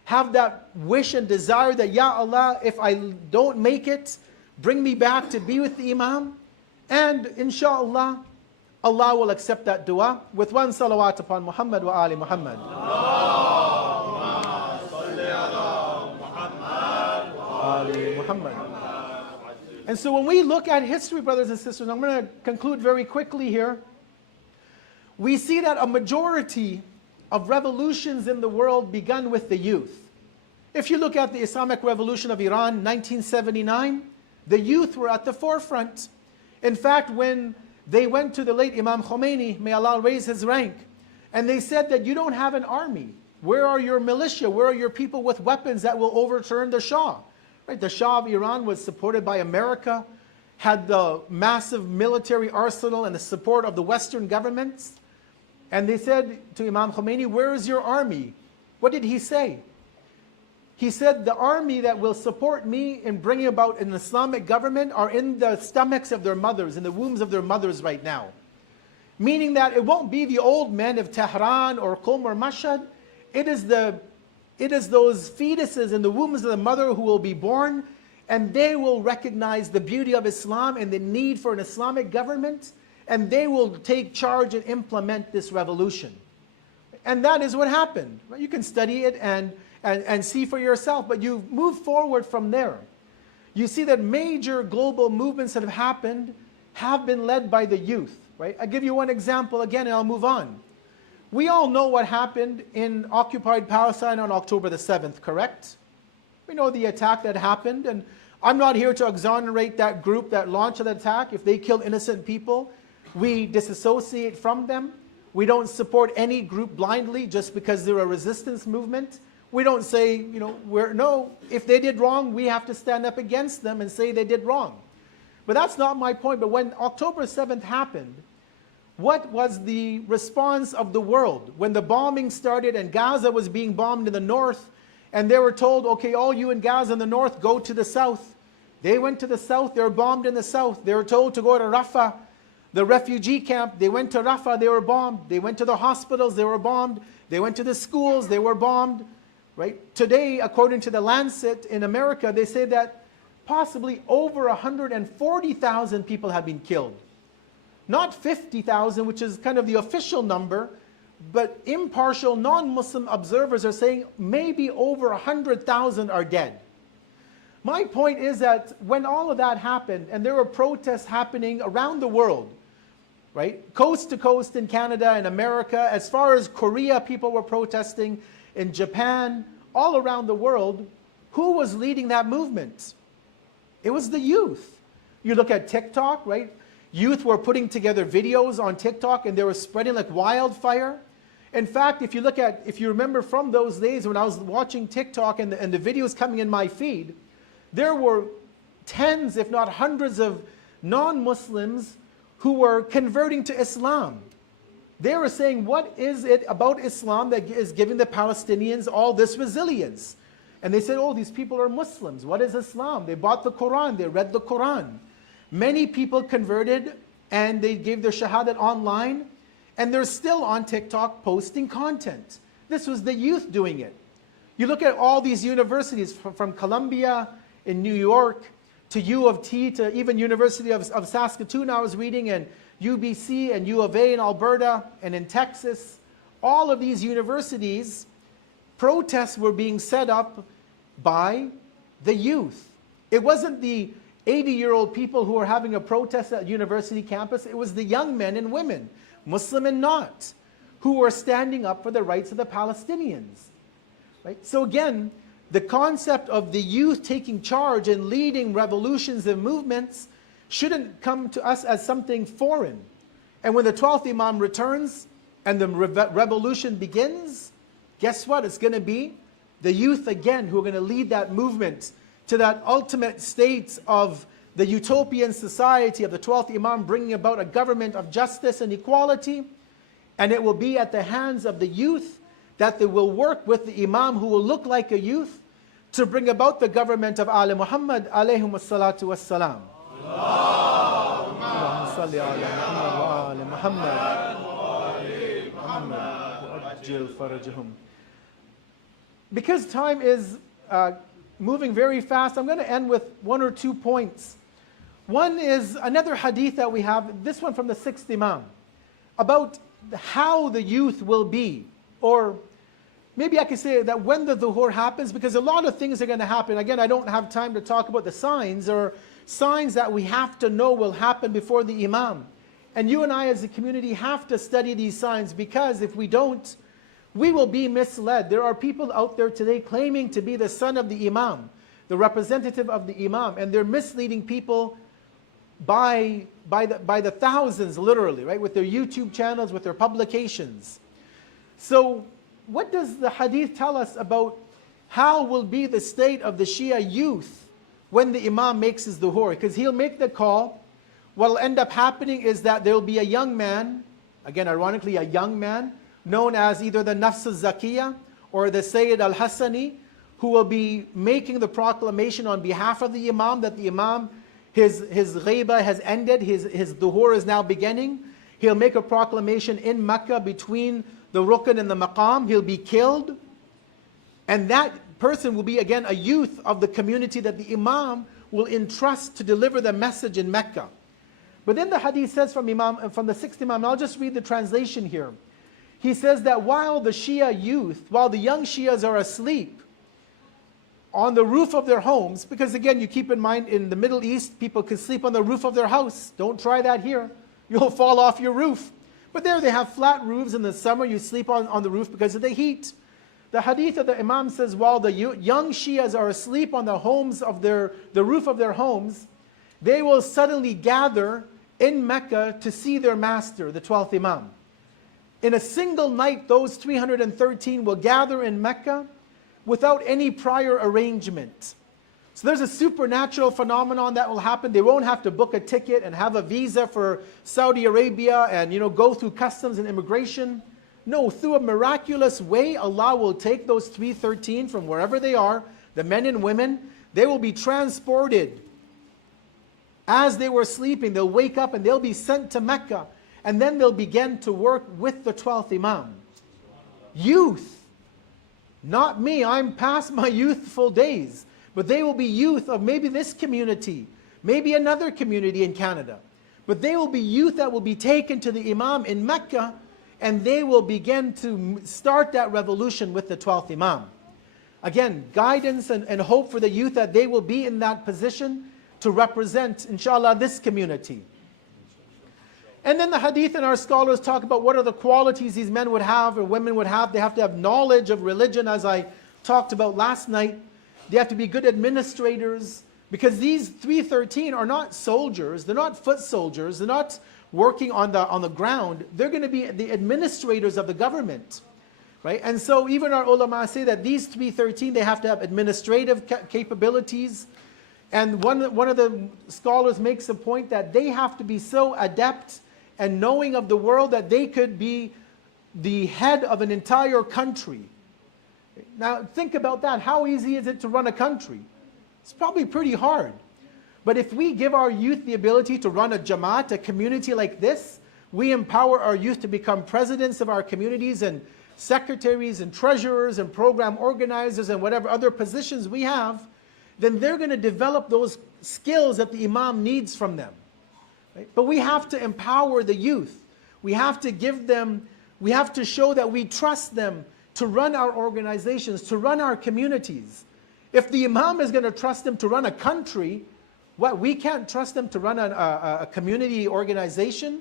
Have that wish and desire that, Ya Allah, if I don't make it, bring me back to be with the Imam. And inshallah, Allah will accept that dua with one salawat upon Muhammad wa ali Muhammad. Muhammad. And so when we look at history, brothers and sisters, I'm going to conclude very quickly here. we see that a majority of revolutions in the world begun with the youth. If you look at the Islamic Revolution of Iran, 1979, the youth were at the forefront. In fact, when they went to the late Imam Khomeini, may Allah raise his rank, and they said that you don't have an army. Where are your militia? Where are your people with weapons that will overturn the Shah? Right? The Shah of Iran was supported by America, had the massive military arsenal and the support of the Western governments. And they said to Imam Khomeini, where is your army? What did he say? He said, the army that will support me in bringing about an Islamic government are in the stomachs of their mothers, in the wombs of their mothers right now. Meaning that it won't be the old men of Tehran or Qom or Mashhad. It is those fetuses in the wombs of the mother who will be born, and they will recognize the beauty of Islam and the need for an Islamic government, and they will take charge and implement this revolution. And that is what happened. You can study it and see for yourself, but you move forward from there. You see that major global movements that have happened have been led by the youth. Right? I'll give you one example again and I'll move on. We all know what happened in occupied Palestine on October the 7th, correct? We know the attack that happened, and I'm not here to exonerate that group that launched the attack. If they killed innocent people, we disassociate from them. We don't support any group blindly just because they're a resistance movement. We don't say, no, if they did wrong, we have to stand up against them and say they did wrong. But that's not my point. But when October 7th happened, what was the response of the world? When the bombing started and Gaza was being bombed in the north, and they were told, okay, all you in Gaza in the north, go to the south. They went to the south, they were bombed in the south. They were told to go to Rafah, the refugee camp. They went to Rafah, they were bombed. They went to the hospitals, they were bombed. They went to the schools, they were bombed. Right? Today, according to the Lancet in America, they say that possibly over 140,000 people have been killed. Not 50,000, which is kind of the official number, but impartial non-Muslim observers are saying maybe over 100,000 are dead. My point is that when all of that happened, and there were protests happening around the world, right? Coast to coast in Canada and America, as far as Korea, people were protesting, in Japan, all around the world, who was leading that movement? It was the youth. You look at TikTok, right? Youth were putting together videos on TikTok and they were spreading like wildfire. In fact, if you remember from those days when I was watching TikTok and the videos coming in my feed, there were tens, if not hundreds of non-Muslims who were converting to Islam. They were saying, what is it about Islam that is giving the Palestinians all this resilience? And they said, oh, these people are Muslims. What is Islam? They bought the Quran. They read the Quran. Many people converted and they gave their shahadat online. And they're still on TikTok posting content. This was the youth doing it. You look at all these universities from Columbia in New York to U of T to even University of Saskatoon I was reading, and UBC and U of A in Alberta and in Texas. All of these universities, protests were being set up by the youth. It wasn't the 80-year-old people who were having a protest at university campus. It was the young men and women, Muslim and not, who were standing up for the rights of the Palestinians. Right? So again, the concept of the youth taking charge and leading revolutions and movements shouldn't come to us as something foreign. And when the 12th Imam returns and the revolution begins, guess what? It's going to be the youth again who are going to lead that movement to that ultimate state of the utopian society of the 12th Imam, bringing about a government of justice and equality. And it will be at the hands of the youth that they will work with the Imam who will look like a youth to bring about the government of al-Muhammad alayhim as-salatu was-salam. Allahumma salli ala Muhammad wa ali Muhammad. Because time is moving very fast, I'm going to end with one or two points. One is another hadith that we have, this one from the 6th Imam, about how the youth will be, or maybe I could say that when the dhuhr happens, because a lot of things are going to happen. Again, I don't have time to talk about the signs or signs that we have to know will happen before the Imam. And you and I as a community have to study these signs, because if we don't, we will be misled. There are people out there today claiming to be the son of the Imam, the representative of the Imam, and they're misleading people by the thousands, literally, right? With their YouTube channels, with their publications. So what does the hadith tell us about how will be the state of the Shia youth when the Imam makes his duhur? Because he'll make the call. What will end up happening is that there will be a young man, again ironically a young man, known as either the Nafs al-Zakiyah or the Sayyid al-Hassani, who will be making the proclamation on behalf of the Imam that the Imam, his ghaiba has ended, his duhur is now beginning. He'll make a proclamation in Mecca between the Rukn and the Maqam. He'll be killed. And that person will be again a youth of the community that the Imam will entrust to deliver the message in Mecca. But then the hadith says from the sixth Imam, and I'll just read the translation here. He says that while the Shia youth, while the young Shias are asleep on the roof of their homes, because again, you keep in mind in the Middle East, people can sleep on the roof of their house. Don't try that here. You'll fall off your roof. But there they have flat roofs. In the summer, you sleep on the roof because of the heat. The hadith of the Imam says, while the young Shias are asleep on the roof of their homes, they will suddenly gather in Mecca to see their master, the 12th Imam. In a single night, those 313 will gather in Mecca without any prior arrangement. So there's a supernatural phenomenon that will happen. They won't have to book a ticket and have a visa for Saudi Arabia and go through customs and immigration. No, through a miraculous way, Allah will take those 313 from wherever they are, the men and women, they will be transported. As they were sleeping, they'll wake up and they'll be sent to Mecca, and then they'll begin to work with the 12th Imam. Youth. Not me, I'm past my youthful days. But they will be youth of maybe this community, maybe another community in Canada. But they will be youth that will be taken to the Imam in Mecca, and they will begin to start that revolution with the 12th Imam. Again, guidance and hope for the youth that they will be in that position to represent, inshallah, this community. And then the hadith and our scholars talk about what are the qualities these men would have or women would have. They have to have knowledge of religion, as I talked about last night. They have to be good administrators, because these 313 are not soldiers. They're not foot soldiers. They're not working on the ground. They're going to be the administrators of the government, right? And so even our ulama say that these 313, they have to have administrative capabilities. And one of the scholars makes a point that they have to be so adept and knowing of the world that they could be the head of an entire country. Now think about that. How easy is it to run a country? It's probably pretty hard. But if we give our youth the ability to run a jamaat, a community like this, we empower our youth to become presidents of our communities and secretaries and treasurers and program organizers and whatever other positions we have, then they're going to develop those skills that the Imam needs from them. Right? But we have to empower the youth. We have to give them, we have to show that we trust them to run our organizations, to run our communities. If the Imam is going to trust them to run a country, what, we can't trust them to run a community organization,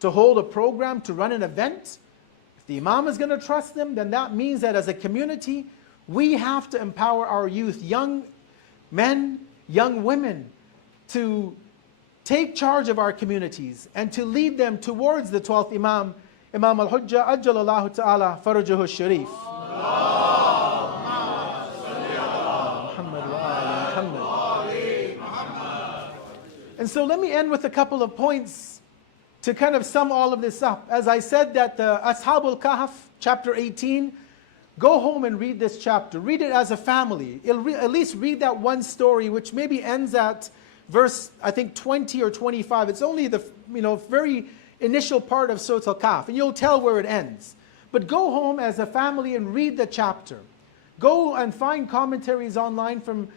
to hold a program, to run an event? If the Imam is going to trust them, then that means that as a community, we have to empower our youth, young men, young women, to take charge of our communities and to lead them towards the 12th Imam, Imam al-Hujjah, Ajjalallahu Ta'ala, Farajahu Sharif. And so let me end with a couple of points to kind of sum all of this up. As I said that the Ashabul Kahf, chapter 18, go home and read this chapter. Read it as a family. At least read that one story, which maybe ends at verse, I think, 20 or 25. It's only the very initial part of Surah Al-Kahf, and you'll tell where it ends. But go home as a family and read the chapter. Go and find commentaries online from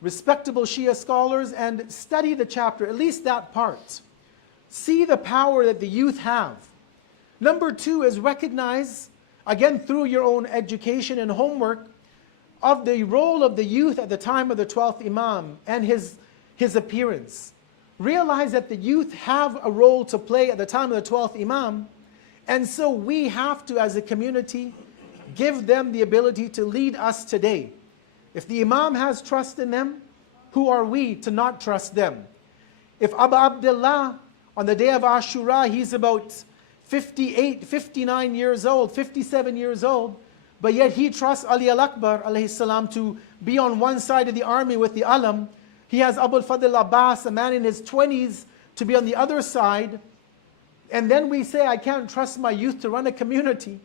respectable Shia scholars and study the chapter, at least that part. See the power that the youth have. Number two is recognize, again through your own education and homework, of the role of the youth at the time of the 12th Imam and his appearance. realize that the youth have a role to play at the time of the 12th Imam, and so we have to, as a community, give them the ability to lead us today. If the Imam has trust in them, who are we to not trust them? If Abu Abdullah, on the day of Ashura, he's about 58, 59 years old, 57 years old, but yet he trusts Ali al-Akbar alayhi salam to be on one side of the army with the alam. He has Abu al-Fadl Abbas, a man in his 20s, to be on the other side. And then we say, I can't trust my youth to run a community.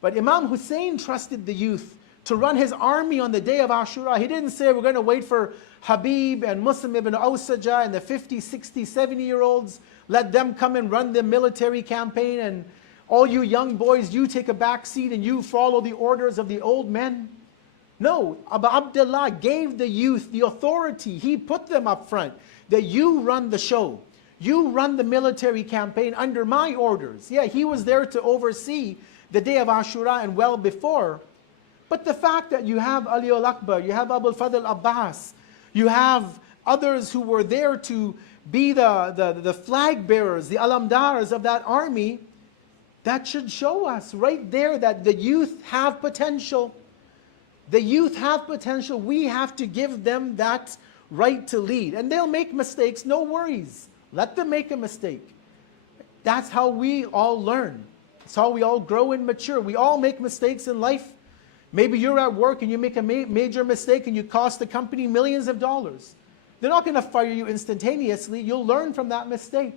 But Imam Hussain trusted the youth to run his army on the day of Ashura. He didn't say we're going to wait for Habib and Muslim ibn Awsaja and the 50, 60, 70-year-olds. Let them come and run the military campaign, and all you young boys, you take a back seat and you follow the orders of the old men. No, Abu Abdullah gave the youth the authority. He put them up front, that you run the show. You run the military campaign under my orders. Yeah, he was there to oversee the day of Ashura and well before. But the fact that you have Ali al-Akbar, you have Abu al-Fadl Abbas, you have others who were there to be the flag bearers, the alamdars of that army, that should show us right there that the youth have potential. The youth have potential. We have to give them that right to lead. And they'll make mistakes, no worries. Let them make a mistake. That's how we all learn. That's how we all grow and mature. We all make mistakes in life. Maybe you're at work and you make a major mistake and you cost the company millions of dollars. They're not going to fire you instantaneously. You'll learn from that mistake.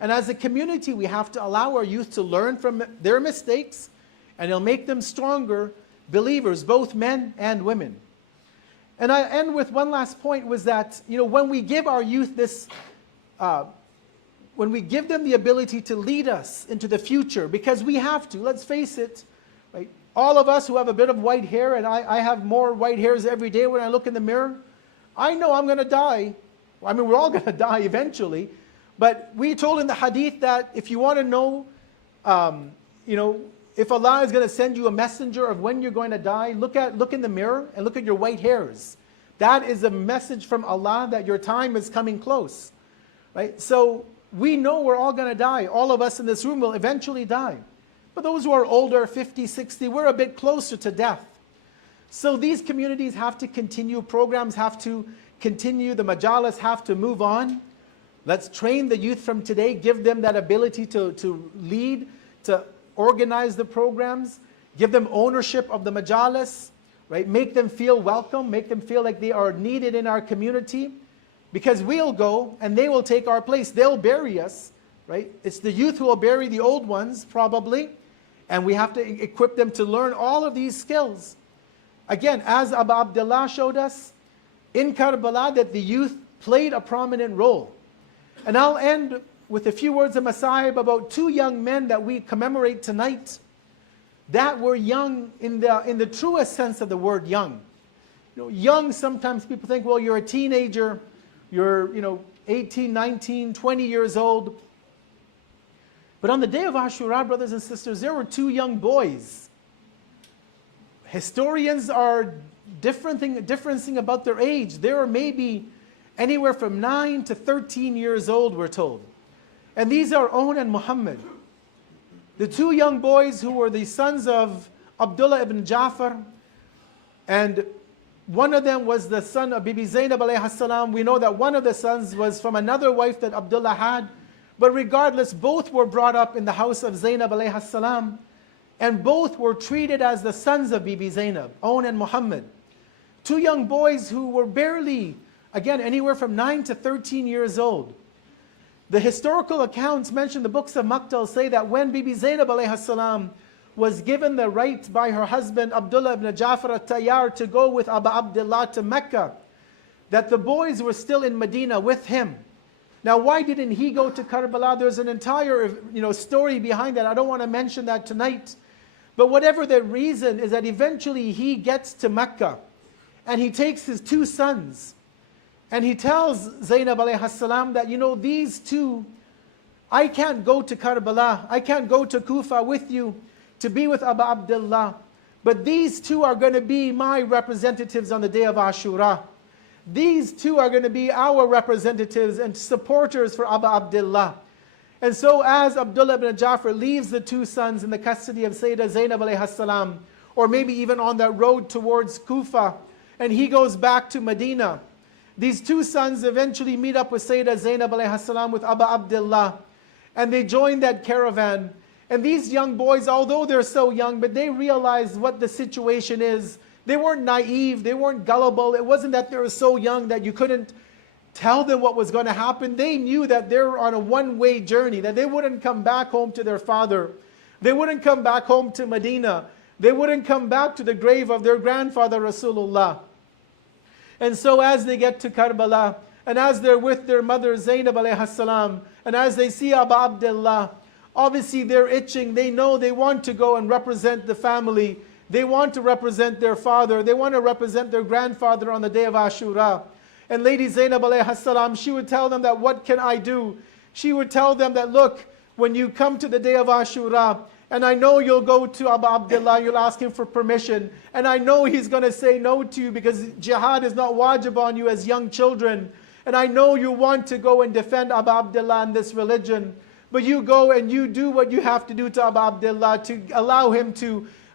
And as a community, we have to allow our youth to learn from their mistakes, and it'll make them stronger believers, both men and women. And I end with one last point, was that, when we give our youth this, when we give them the ability to lead us into the future, because we have to, let's face it, right? All of us who have a bit of white hair, and I have more white hairs every day when I look in the mirror, I know I'm going to die. I mean, we're all going to die eventually. But we told in the hadith that if you want to know, if Allah is going to send you a messenger of when you're going to die, look in the mirror and look at your white hairs. That is a message from Allah that your time is coming close. Right? So we know we're all going to die. All of us in this room will eventually die. But those who are older, 50, 60, we're a bit closer to death. So these communities have to continue, programs have to continue, the majalis have to move on. Let's train the youth from today, give them that ability to lead, to organize the programs, give them ownership of the majalis, right? Make them feel welcome, make them feel like they are needed in our community, because we'll go and they will take our place. They'll bury us, right? It's the youth who will bury the old ones, probably, and we have to equip them to learn all of these skills. Again, as Abu Abdullah showed us in Karbala, that the youth played a prominent role. And I'll end with a few words of Masahib about two young men that we commemorate tonight that were young in the truest sense of the word young. Young, sometimes people think, well, you're a teenager, you're 18, 19, 20 years old. But on the day of Ashura, brothers and sisters, there were two young boys. Historians are differencing about their age. They were maybe anywhere from 9 to 13 years old, we're told. And these are Own and Muhammad. The two young boys who were the sons of Abdullah ibn Ja'far, and one of them was the son of Bibi Zainab alayhi salam. We know that one of the sons was from another wife that Abdullah had. But regardless, both were brought up in the house of Zainab alayhi salam, and both were treated as the sons of Bibi Zainab, Own and Muhammad. Two young boys who were barely, again, anywhere from 9 to 13 years old. The historical accounts mentioned, the books of Maqtal say that when Bibi Zainab alayhi salam was given the right by her husband Abdullah ibn Ja'far al-Tayyar to go with Abu Abdullah to Mecca, that the boys were still in Medina with him. Now, why didn't he go to Karbala? There's an entire story behind that. I don't want to mention that tonight. But whatever the reason is, that eventually he gets to Mecca and he takes his two sons and he tells Zainab alayhi salam that, these two, I can't go to Karbala, I can't go to Kufa with you to be with Abu Abdullah, but these two are going to be my representatives on the day of Ashura. these two are going to be our representatives and supporters for Abu Abdullah. And so as Abdullah ibn Ja'far leaves the two sons in the custody of Sayyidah Zainab alayhi salam, or maybe even on that road towards Kufa, and he goes back to Medina, these two sons eventually meet up with Sayyidah Zainab alayhi salam with Abu Abdullah, and they join that caravan. And these young boys, although they're so young, but they realize what the situation is. They weren't naive, they weren't gullible. It wasn't that they were so young that you couldn't tell them what was going to happen. They knew that they were on a one-way journey, that they wouldn't come back home to their father. They wouldn't come back home to Medina. They wouldn't come back to the grave of their grandfather Rasulullah. And so as they get to Karbala, and as they're with their mother Zainab alayhi salam, and as they see Abu Abdullah, obviously they're itching. They know they want to go and represent the family. They want to represent their father. They want to represent their grandfather on the day of Ashura. And Lady Zainab alayhi salam, she would tell them that, what can I do? She would tell them that, look, when you come to the day of Ashura, and I know you'll go to Abu Abdullah, you'll ask him for permission, and I know he's going to say no to you because jihad is not wajib on you as young children. And I know you want to go and defend Abu Abdullah and this religion. But you go and you do what you have to do to Abu Abdullah to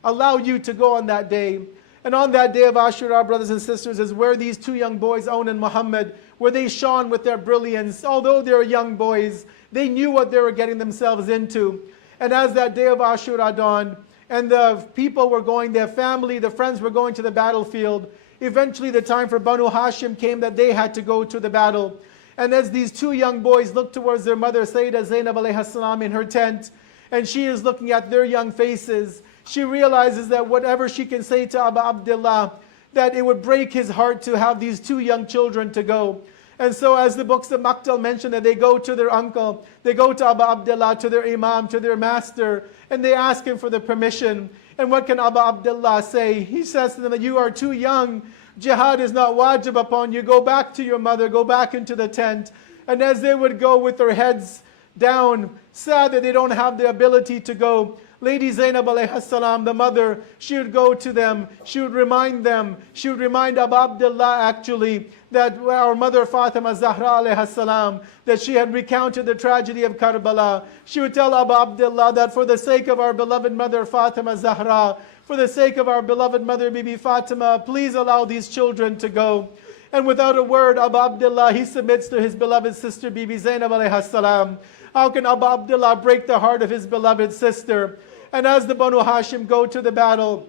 allow you to go on that day. And on that day of Ashura, brothers and sisters, is where these two young boys, Aun and Muhammad, where they shone with their brilliance. Although they were young boys, they knew what they were getting themselves into. And as that day of Ashura dawned, and the people were going, their family, the friends were going to the battlefield, eventually the time for Banu Hashim came that they had to go to the battle. And as these two young boys looked towards their mother, Sayyidah Zainab alayhi salam, in her tent, and she is looking at their young faces, she realizes that whatever she can say to Abu Abdullah, that it would break his heart to have these two young children to go. And so as the books of Maktal mention, that they go to their uncle, they go to Abu Abdullah, to their Imam, to their master, and they ask him for the permission. And what can Abu Abdullah say? He says to them that you are too young. Jihad is not wajib upon you. Go back to your mother, go back into the tent. And as they would go with their heads down, sad that they don't have the ability to go, Lady Zainab alayhi salam, the mother, she would go to them, she would remind them, she would remind Abu Abdullah actually, that our mother Fatima Zahra alayhi salam, that she had recounted the tragedy of Karbala. She would tell Abu Abdullah that for the sake of our beloved mother Fatima Zahra, for the sake of our beloved mother Bibi Fatima, please allow these children to go. And without a word, Abu Abdullah, he submits to his beloved sister Bibi Zainab alayhi salam. How can Abu Abdullah break the heart of his beloved sister? And as the Banu Hashim go to the battle,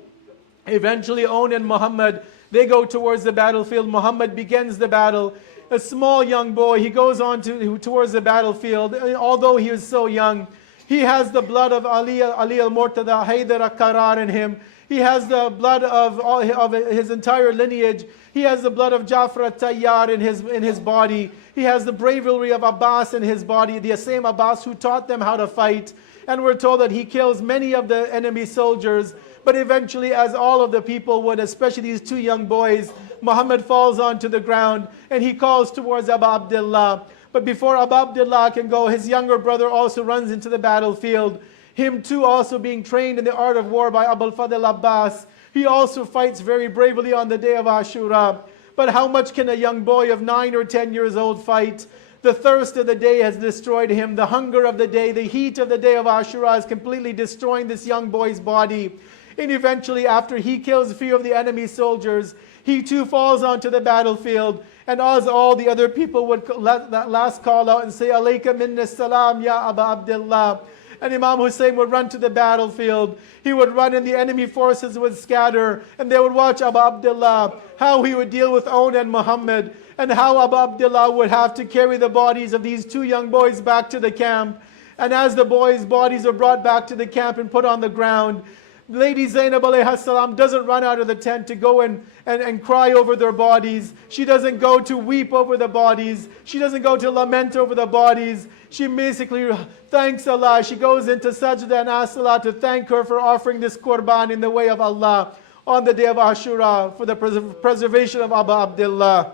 eventually Aun and Muhammad, they go towards the battlefield. Muhammad begins the battle. A small young boy, he goes on towards the battlefield. Although he was so young, he has the blood of Ali al-Murtada, Haydar al-Qarar in him. He has the blood of his entire lineage. He has the blood of Ja'far al-Tayyar in his body. He has the bravery of Abbas in his body, the same Abbas who taught them how to fight. And we're told that he kills many of the enemy soldiers. But eventually, as all of the people would, especially these two young boys, Muhammad falls onto the ground and he calls towards Abu Abdullah. But before Abu Abdullah can go, his younger brother also runs into the battlefield. Him too also being trained in the art of war by Abul Fadl Abbas. He also fights very bravely on the day of Ashura. But how much can a young boy of 9 or 10 years old fight? The thirst of the day has destroyed him. The hunger of the day, the heat of the day of Ashura is completely destroying this young boy's body. And eventually, after he kills a few of the enemy soldiers, he too falls onto the battlefield. And as all the other people would let that last call out and say, Alayka minna salam ya Abu Abdullah. And Imam Hussain would run to the battlefield. He would run and the enemy forces would scatter. And they would watch Abu Abdullah, how he would deal with Aun and Muhammad. And how Abu Abdullah would have to carry the bodies of these two young boys back to the camp. And as the boys' bodies are brought back to the camp and put on the ground, Lady Zainab alayhi salam doesn't run out of the tent to go and cry over their bodies. She doesn't go to weep over the bodies. She doesn't go to lament over the bodies. She basically thanks Allah. She goes into sajda and asks Allah to thank her for offering this qurban in the way of Allah on the day of Ashura for the preservation of Abu Abdullah.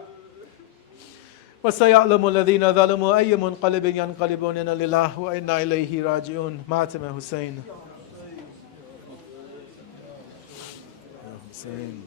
وَسَيَعْلَمُ الَّذِينَ ظَلَمُوا أَيَّ مُنْقَلِبٍ يَنْقَلِبُونَ إِلَى اللَّهِ وَإِنَّا إِلَيْهِ رَاجِعُونَ. Matem Hussain. Hussain.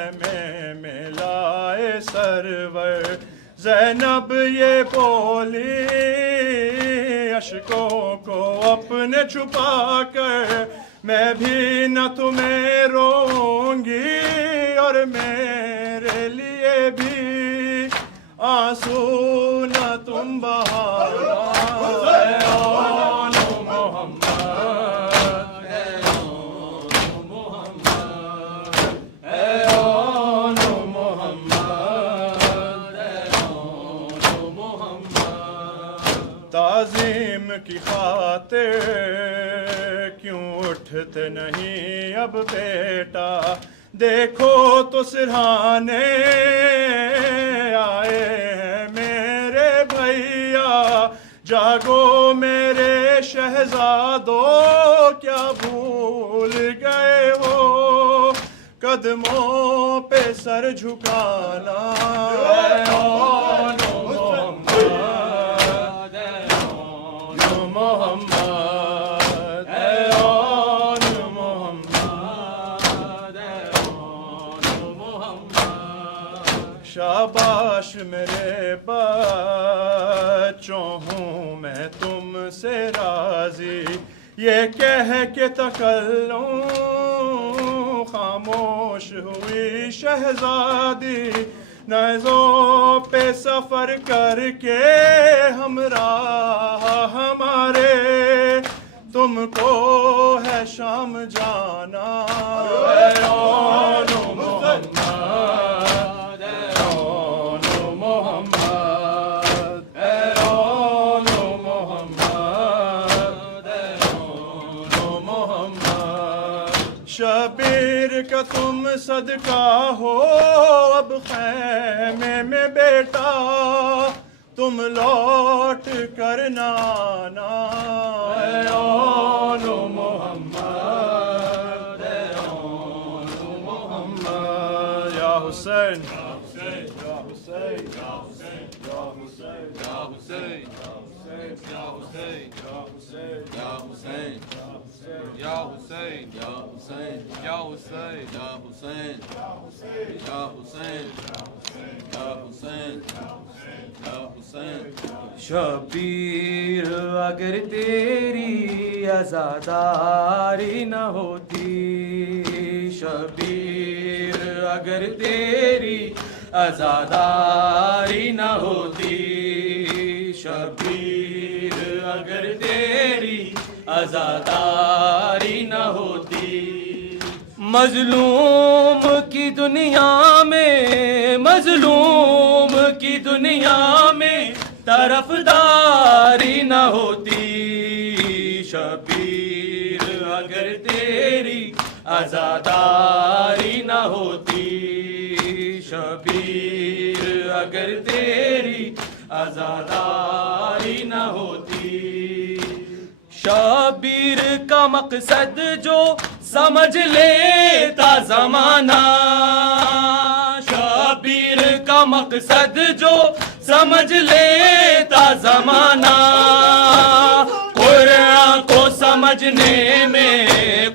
خیمے میں لائے سرور زینب یہ بولی اشکوں کو اپنے چھپا کر میں بھی نہ تمہیں روں گی اور میرے لیے بھی آنسو نہ تم بہانا اے آن محمد اے آن محمد اے آن محمد اے آن محمد تعظیم کی خاطر کیوں اٹھتے نہیں اب بیٹا دیکھو تو سرہانے آئے ہیں میرے بھیا جاگو میرے شہزادو کیا بھول گئے وہ قدموں پہ سر جھکانا اے آن محمد اے آن محمد اے آن محمد اے آن محمد شاباش میرے بچوں ہوں میں تم سے راضی یہ کہہ کے تکلم خاموش ہوئی شہزادی نیزوں پہ سفر کر کے ہمراہ ہمارے تم کو ہے شام جانا اے آن محمد اے آن محمد اے آن محمد اے آن محمد شبیر کا تم صدقہ ہو اب خیمے میں بیٹا تم لوٹ کر نانا اے آن محمد اے آن محمد یا حسین یا حسین یا حسین یا حسین یا حسین یا حسین یا حسین یا حسین یا حسین یا حسین یا حسین یا حسین یا حسین یا حسین یا حسین یا حسین شبیر اگر تیری عزاداری نہ ہوتی شبیر اگر تیری عزاداری نہ ہوتی شبیر اگر تیری عزاداری نہ ہوتی مظلوم کی دنیا میں مظلوم کی دنیا میں طرفداری نہ ہوتی شبیر اگر تیری عزاداری نہ ہوتی شبیر اگر تیری عزاداری نہ ہوتی شبیر کا مقصد جو سمجھ لیتا زمانہ شبیر کا مقصد جو سمجھ لیتا زمانہ قرآن کو سمجھنے میں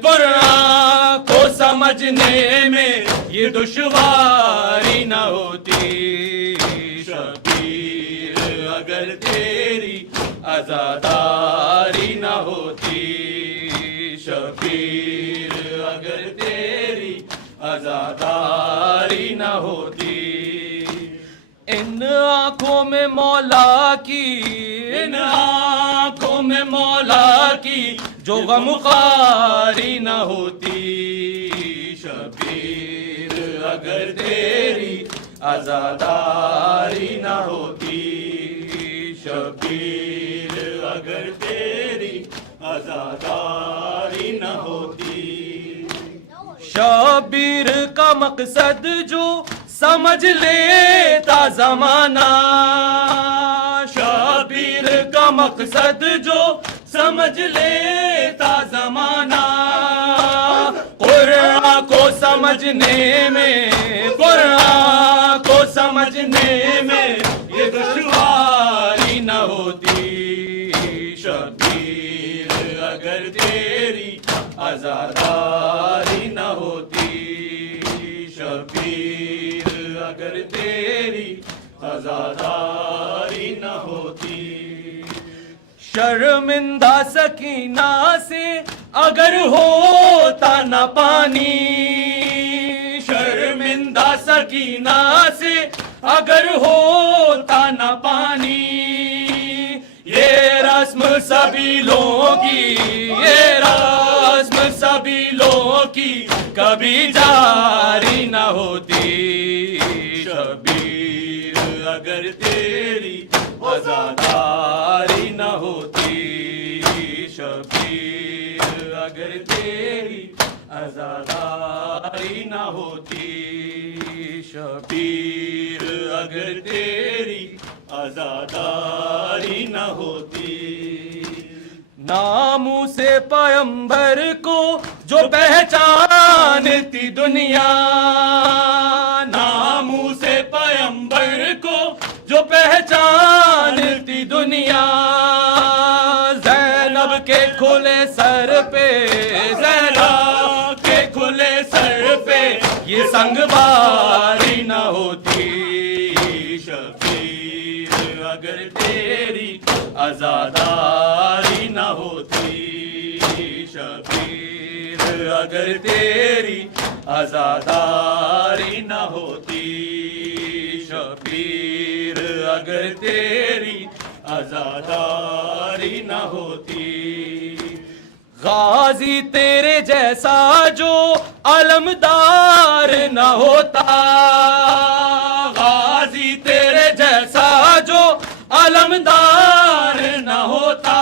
قرآن کو سمجھنے میں یہ دشواری نہ ہوتی شبیر اگر تیری عزاداری نہ ہوتی شبیر اگر تیری عزاداری نہ ہوتی ان آنکھوں میں مولا کی ان آنکھوں میں مولا کی جو غم خواری نہ ہوتی شبیر اگر تیری عزاداری نہ ہوتی شبیر اگر تیری عزاداری نہ ہوتی شبیر کا مقصد جو سمجھ لیتا زمانہ شبیر کا مقصد جو سمجھ لیتا زمانہ قرآن کو سمجھنے میں قرآن کو سمجھنے میں یہ دشواری نہ ہوتی شبیر اگر تیری عزاداری نہ ہوتی شبیر شبیر اگر تیری عزاداری نہ ہوتی. شرمندہ سکینہ سے اگر ہوتا نہ پانی, شرمندہ سکینہ سے اگر ہوتا نہ پانی, یہ رسم سبھی لوگوں کی, یہ رسم سبھی لوگوں کی کبھی جاری نہ ہوتی. شبیر اگر تیری عزاداری نہ ہوتی, شبیر اگر تیری عزاداری نہ ہوتی, شبیر اگر تیری عزاداری نہ ہوتی. ناموں سے پیغمبر کو جو پہچانتی دنیا, ناموں سے پیغمبر کو جو پہچانتی دنیا, زینب کے کھلے سر پہ, زینب کے کھلے سر پہ یہ سنگ باری نہ ہوتی. شبیر اگر تیری عزاداری نہ ہوتی, شبیر اگر تیری عزاداری نہ ہوتی, شبیر اگر تیری عزاداری نہ ہوتی. غازی تیرے جیسا جو علمدار نہ ہوتا, غازی تیرے جیسا جو علمدار نہ ہوتا,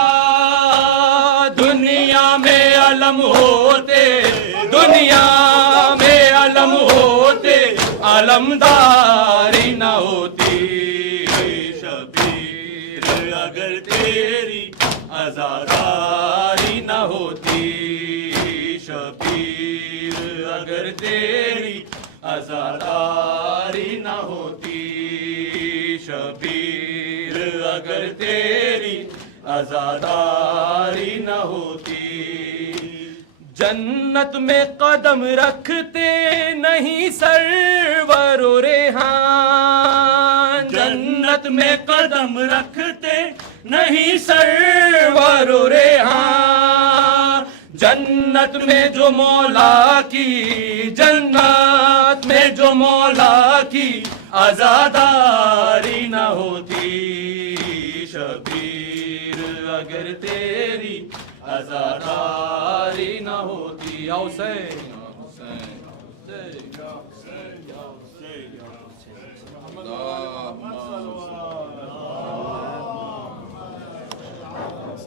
دنیا میں علم ہوتے, دنیا میں علم ہوتے, علمداری نہ ہوتی. شبیر اگر تیری عزاداری نہ ہوتی, شبیر اگر تیری عزاداری نہ ہوتی, شبیر اگر تیری عزاداری نہ ہوتی. جنت میں قدم رکھتے نہیں سرور و ریحان, جنت میں قدم رکھتے نہیں سرور و ریحان, جنت میں جو مولا کی, جنت میں جو مولا کی عزاداری نہ ہوتی. شبیر اگر تیری عزاداری نہ ہوتی. یا حسین,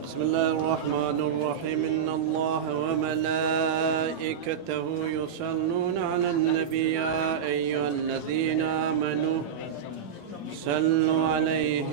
بسم الله الرحمن الرحيم إن الله وملائكته يصلون على النبي يا أيها الذين آمنوا صلوا عليه